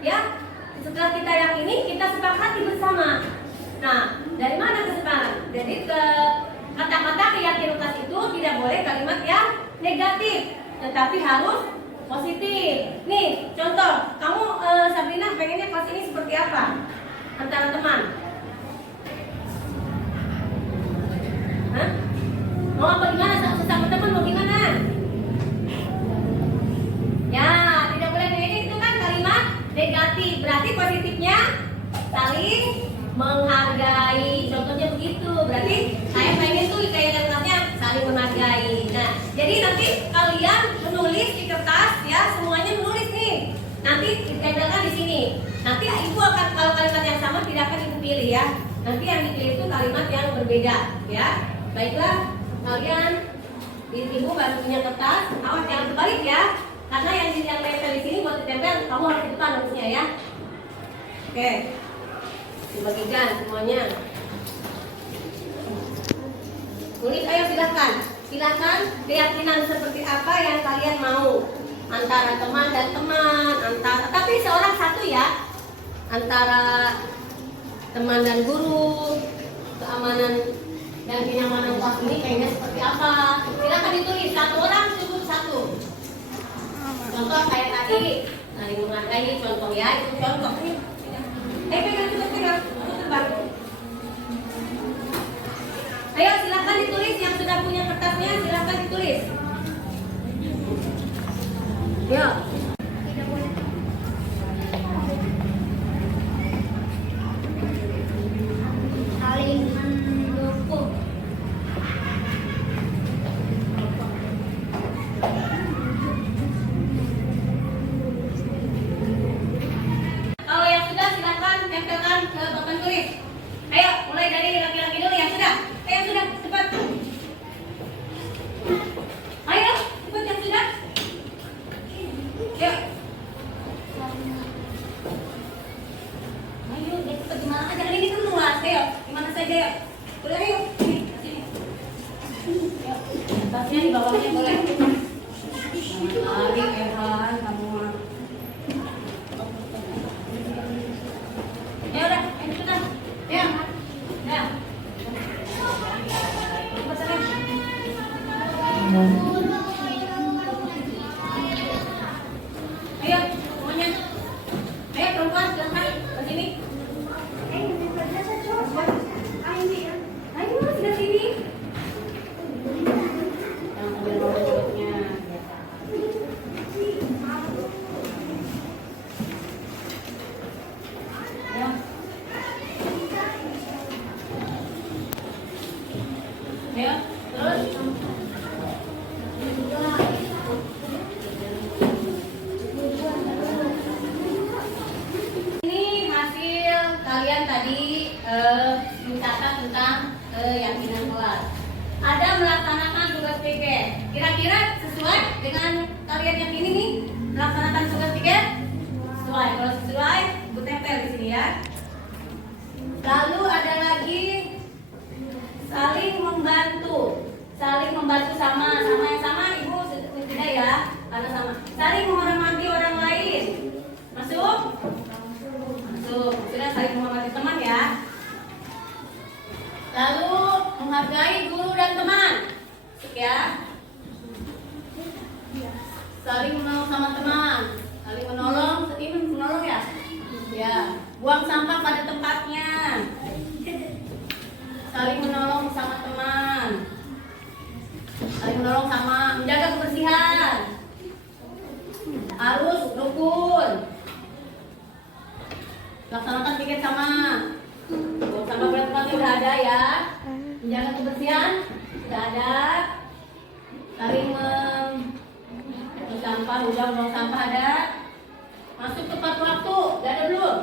Ya, setelah kita yakini, kita sepakati bersama. Nah, dari mana kesepakatan? Jadi kata-kata keyakinan kelas itu tidak boleh kalimat yang negatif, tetapi harus positif. Nih, contoh, kamu Sabrina pengennya kelas ini seperti apa? Antara teman. Hah? Mau apa gimana? Sesama teman mau gimana? Ya, tidak boleh negatif, itu kan kalimat negatif. Berarti positifnya saling menghargai. Contohnya begitu. Berarti saya pengen tuh kayak kelasnya saling menghargai. Nah, jadi nanti kalian menulis di kertas ya, semuanya menulis nih. Nanti ditempelkan di sini. Nanti ibu akan, kalau kalimat yang sama tidak akan ibu pilih ya. Nanti yang dipilih itu kalimat yang berbeda ya. Baiklah, kalian ibu baru punya kertas, awas jangan terbalik ya. Karena yang ditempel di sini buat ditempel, kamu harus di depan nulisnya ya. Oke, dibagikan semuanya. Tulis, ayo silakan. silakan keyakinan seperti apa yang kalian mau, antara teman dan teman, tapi seorang satu ya, antara teman dan guru, keamanan dan kenyamanan kelas ini kayaknya seperti apa. Silakan ditulis, satu orang cukup satu. Contoh kayak tadi, saling menghargai, contoh ya, itu contoh. Pegang. Ayo silakan ditulis, yang sudah punya kertasnya silakan ditulis. Yuk. Saling mendukung. Kalau yang sudah silakan tempelkan ke papan tulis. Ayo, mulai dari laki-laki dulu yang sudah. Yang sudah, cepat. Ayo, cepat yang sudah. Yuk. Ayo, cepat gimana aja. Ini kan luas, ayo. Gimana saja, yuk. Boleh, ayo. Sini. Yuk, tasnya di bawahnya boleh. Lagi, Evan, kamu mah. Ya udah, ayo sudah. Ya. Ya. Cepat sana. Ayo, semuanya. Ayo perempuan, silakan ke sini. Ayo, sudah sini. Yang ambil nomor jawabnya. Ayo. Ayo, terus. Ini hasil kalian tadi mencatat tentang keyakinan kelas. Ada melaksanakan tugas pikir. Kira-kira sesuai dengan kalian yang ini nih? Melaksanakan tugas pikir? Sesuai. Kalau sesuai, ibu tempel di sini ya. Lalu ada lagi saling membantu sama yang sama ibu tidak ya, karena sama. Saling menghormati orang lain. Masuk? Sudah saling menghormati teman ya. Lalu menghargai guru dan teman. Masuk ya. Saling menolong sama teman. Saling menolong, ini menolong ya. Ya. Buang sampah pada tempatnya. Saling menolong sama teman. Saling menolong sama menjaga kebersihan. Harus rukun. Laksanakan piket sama. Buang sampah pada tempatnya udah ada ya. Menjaga kebersihan sudah ada. Saling sampah, udah buang sampah ada. Masuk tepat waktu, udah ada belum?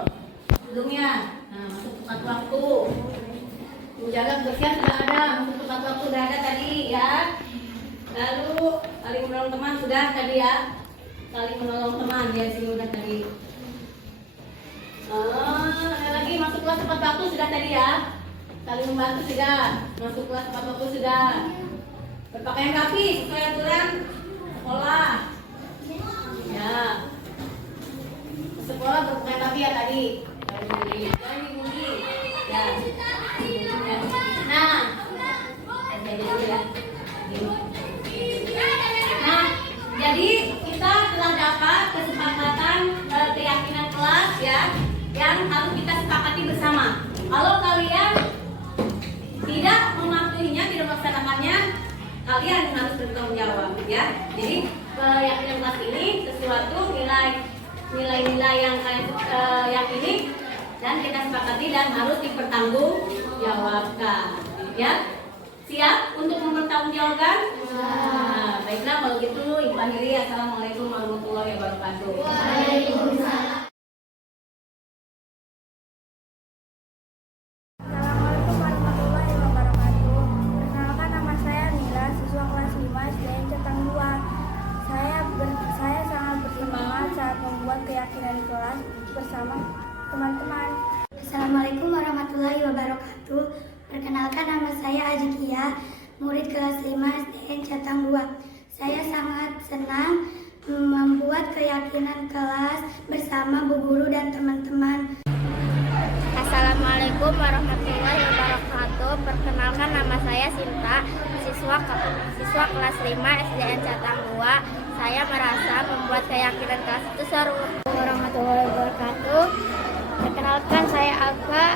Sebelumnya. Nah, masuk tepat waktu. Menjaga kebersihan sudah ada, masuk tepat waktu sudah ada tadi ya. Lalu saling menolong teman sudah tadi ya. Saling menolong teman ya, sini udah tadi. Ada lagi masuk kelas tepat waktu sudah tadi ya. Saling membantu sudah, masuk kelas tepat waktu sudah. Berpakaian rapi sesuai aturan sekolah. Ya. Sekolah berpakaian rapi ya tadi. Jangan dibully. Ya. Nah, jadi kita telah dapat kesepakatan keyakinan kelas ya, yang harus kita sepakati bersama. Kalau kalian tidak mematuhinya, tidak melaksanakannya, kalian harus bertanggung jawab ya. Jadi keyakinan kelas ini sesuatu nilai-nilai yang kalian yakini dan kita sepakati dan harus dipertanggungjawabkan ya. Siap untuk mempertanggungjawabkan? Nah, baiklah kalau gitu ibu akhiri. Assalamualaikum warahmatullahi wabarakatuh. Waalaikumsalam. Assalamualaikum warahmatullahi wabarakatuh. Perkenalkan, nama saya Mila, siswa kelas 5 SDN Cetang 2. Saya sangat bersemangat saat membuat keyakinan kelas bersama teman-teman. Assalamualaikum warahmatullahi wabarakatuh. Perkenalkan, nama saya Azikia. murid kelas 5 SDN Catang 2. Saya sangat senang membuat keyakinan kelas bersama bu guru dan teman-teman. Assalamualaikum warahmatullahi wabarakatuh. Perkenalkan, nama saya Sinta, siswa kelas 5 SDN Catang 2. Saya merasa membuat keyakinan kelas itu seru. Warahmatullahi wabarakatuh. Perkenalkan, saya Alfa,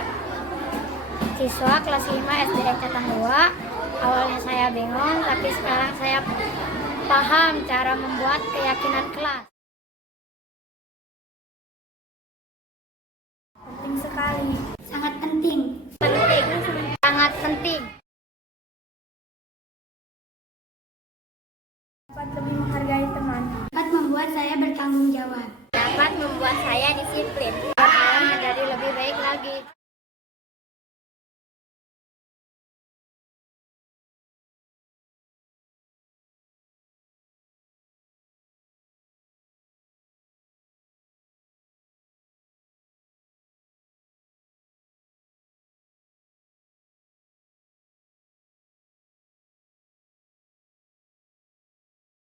siswa kelas 5 SDN Catang 2. Awalnya saya bingung, tapi sekarang saya paham cara membuat keyakinan kelas. Penting sekali. Sangat penting. Penting, sangat penting. Dapat lebih menghargai teman. Dapat membuat saya bertanggung jawab. Dapat membuat saya disiplin. Dapat menjadi lebih baik lagi.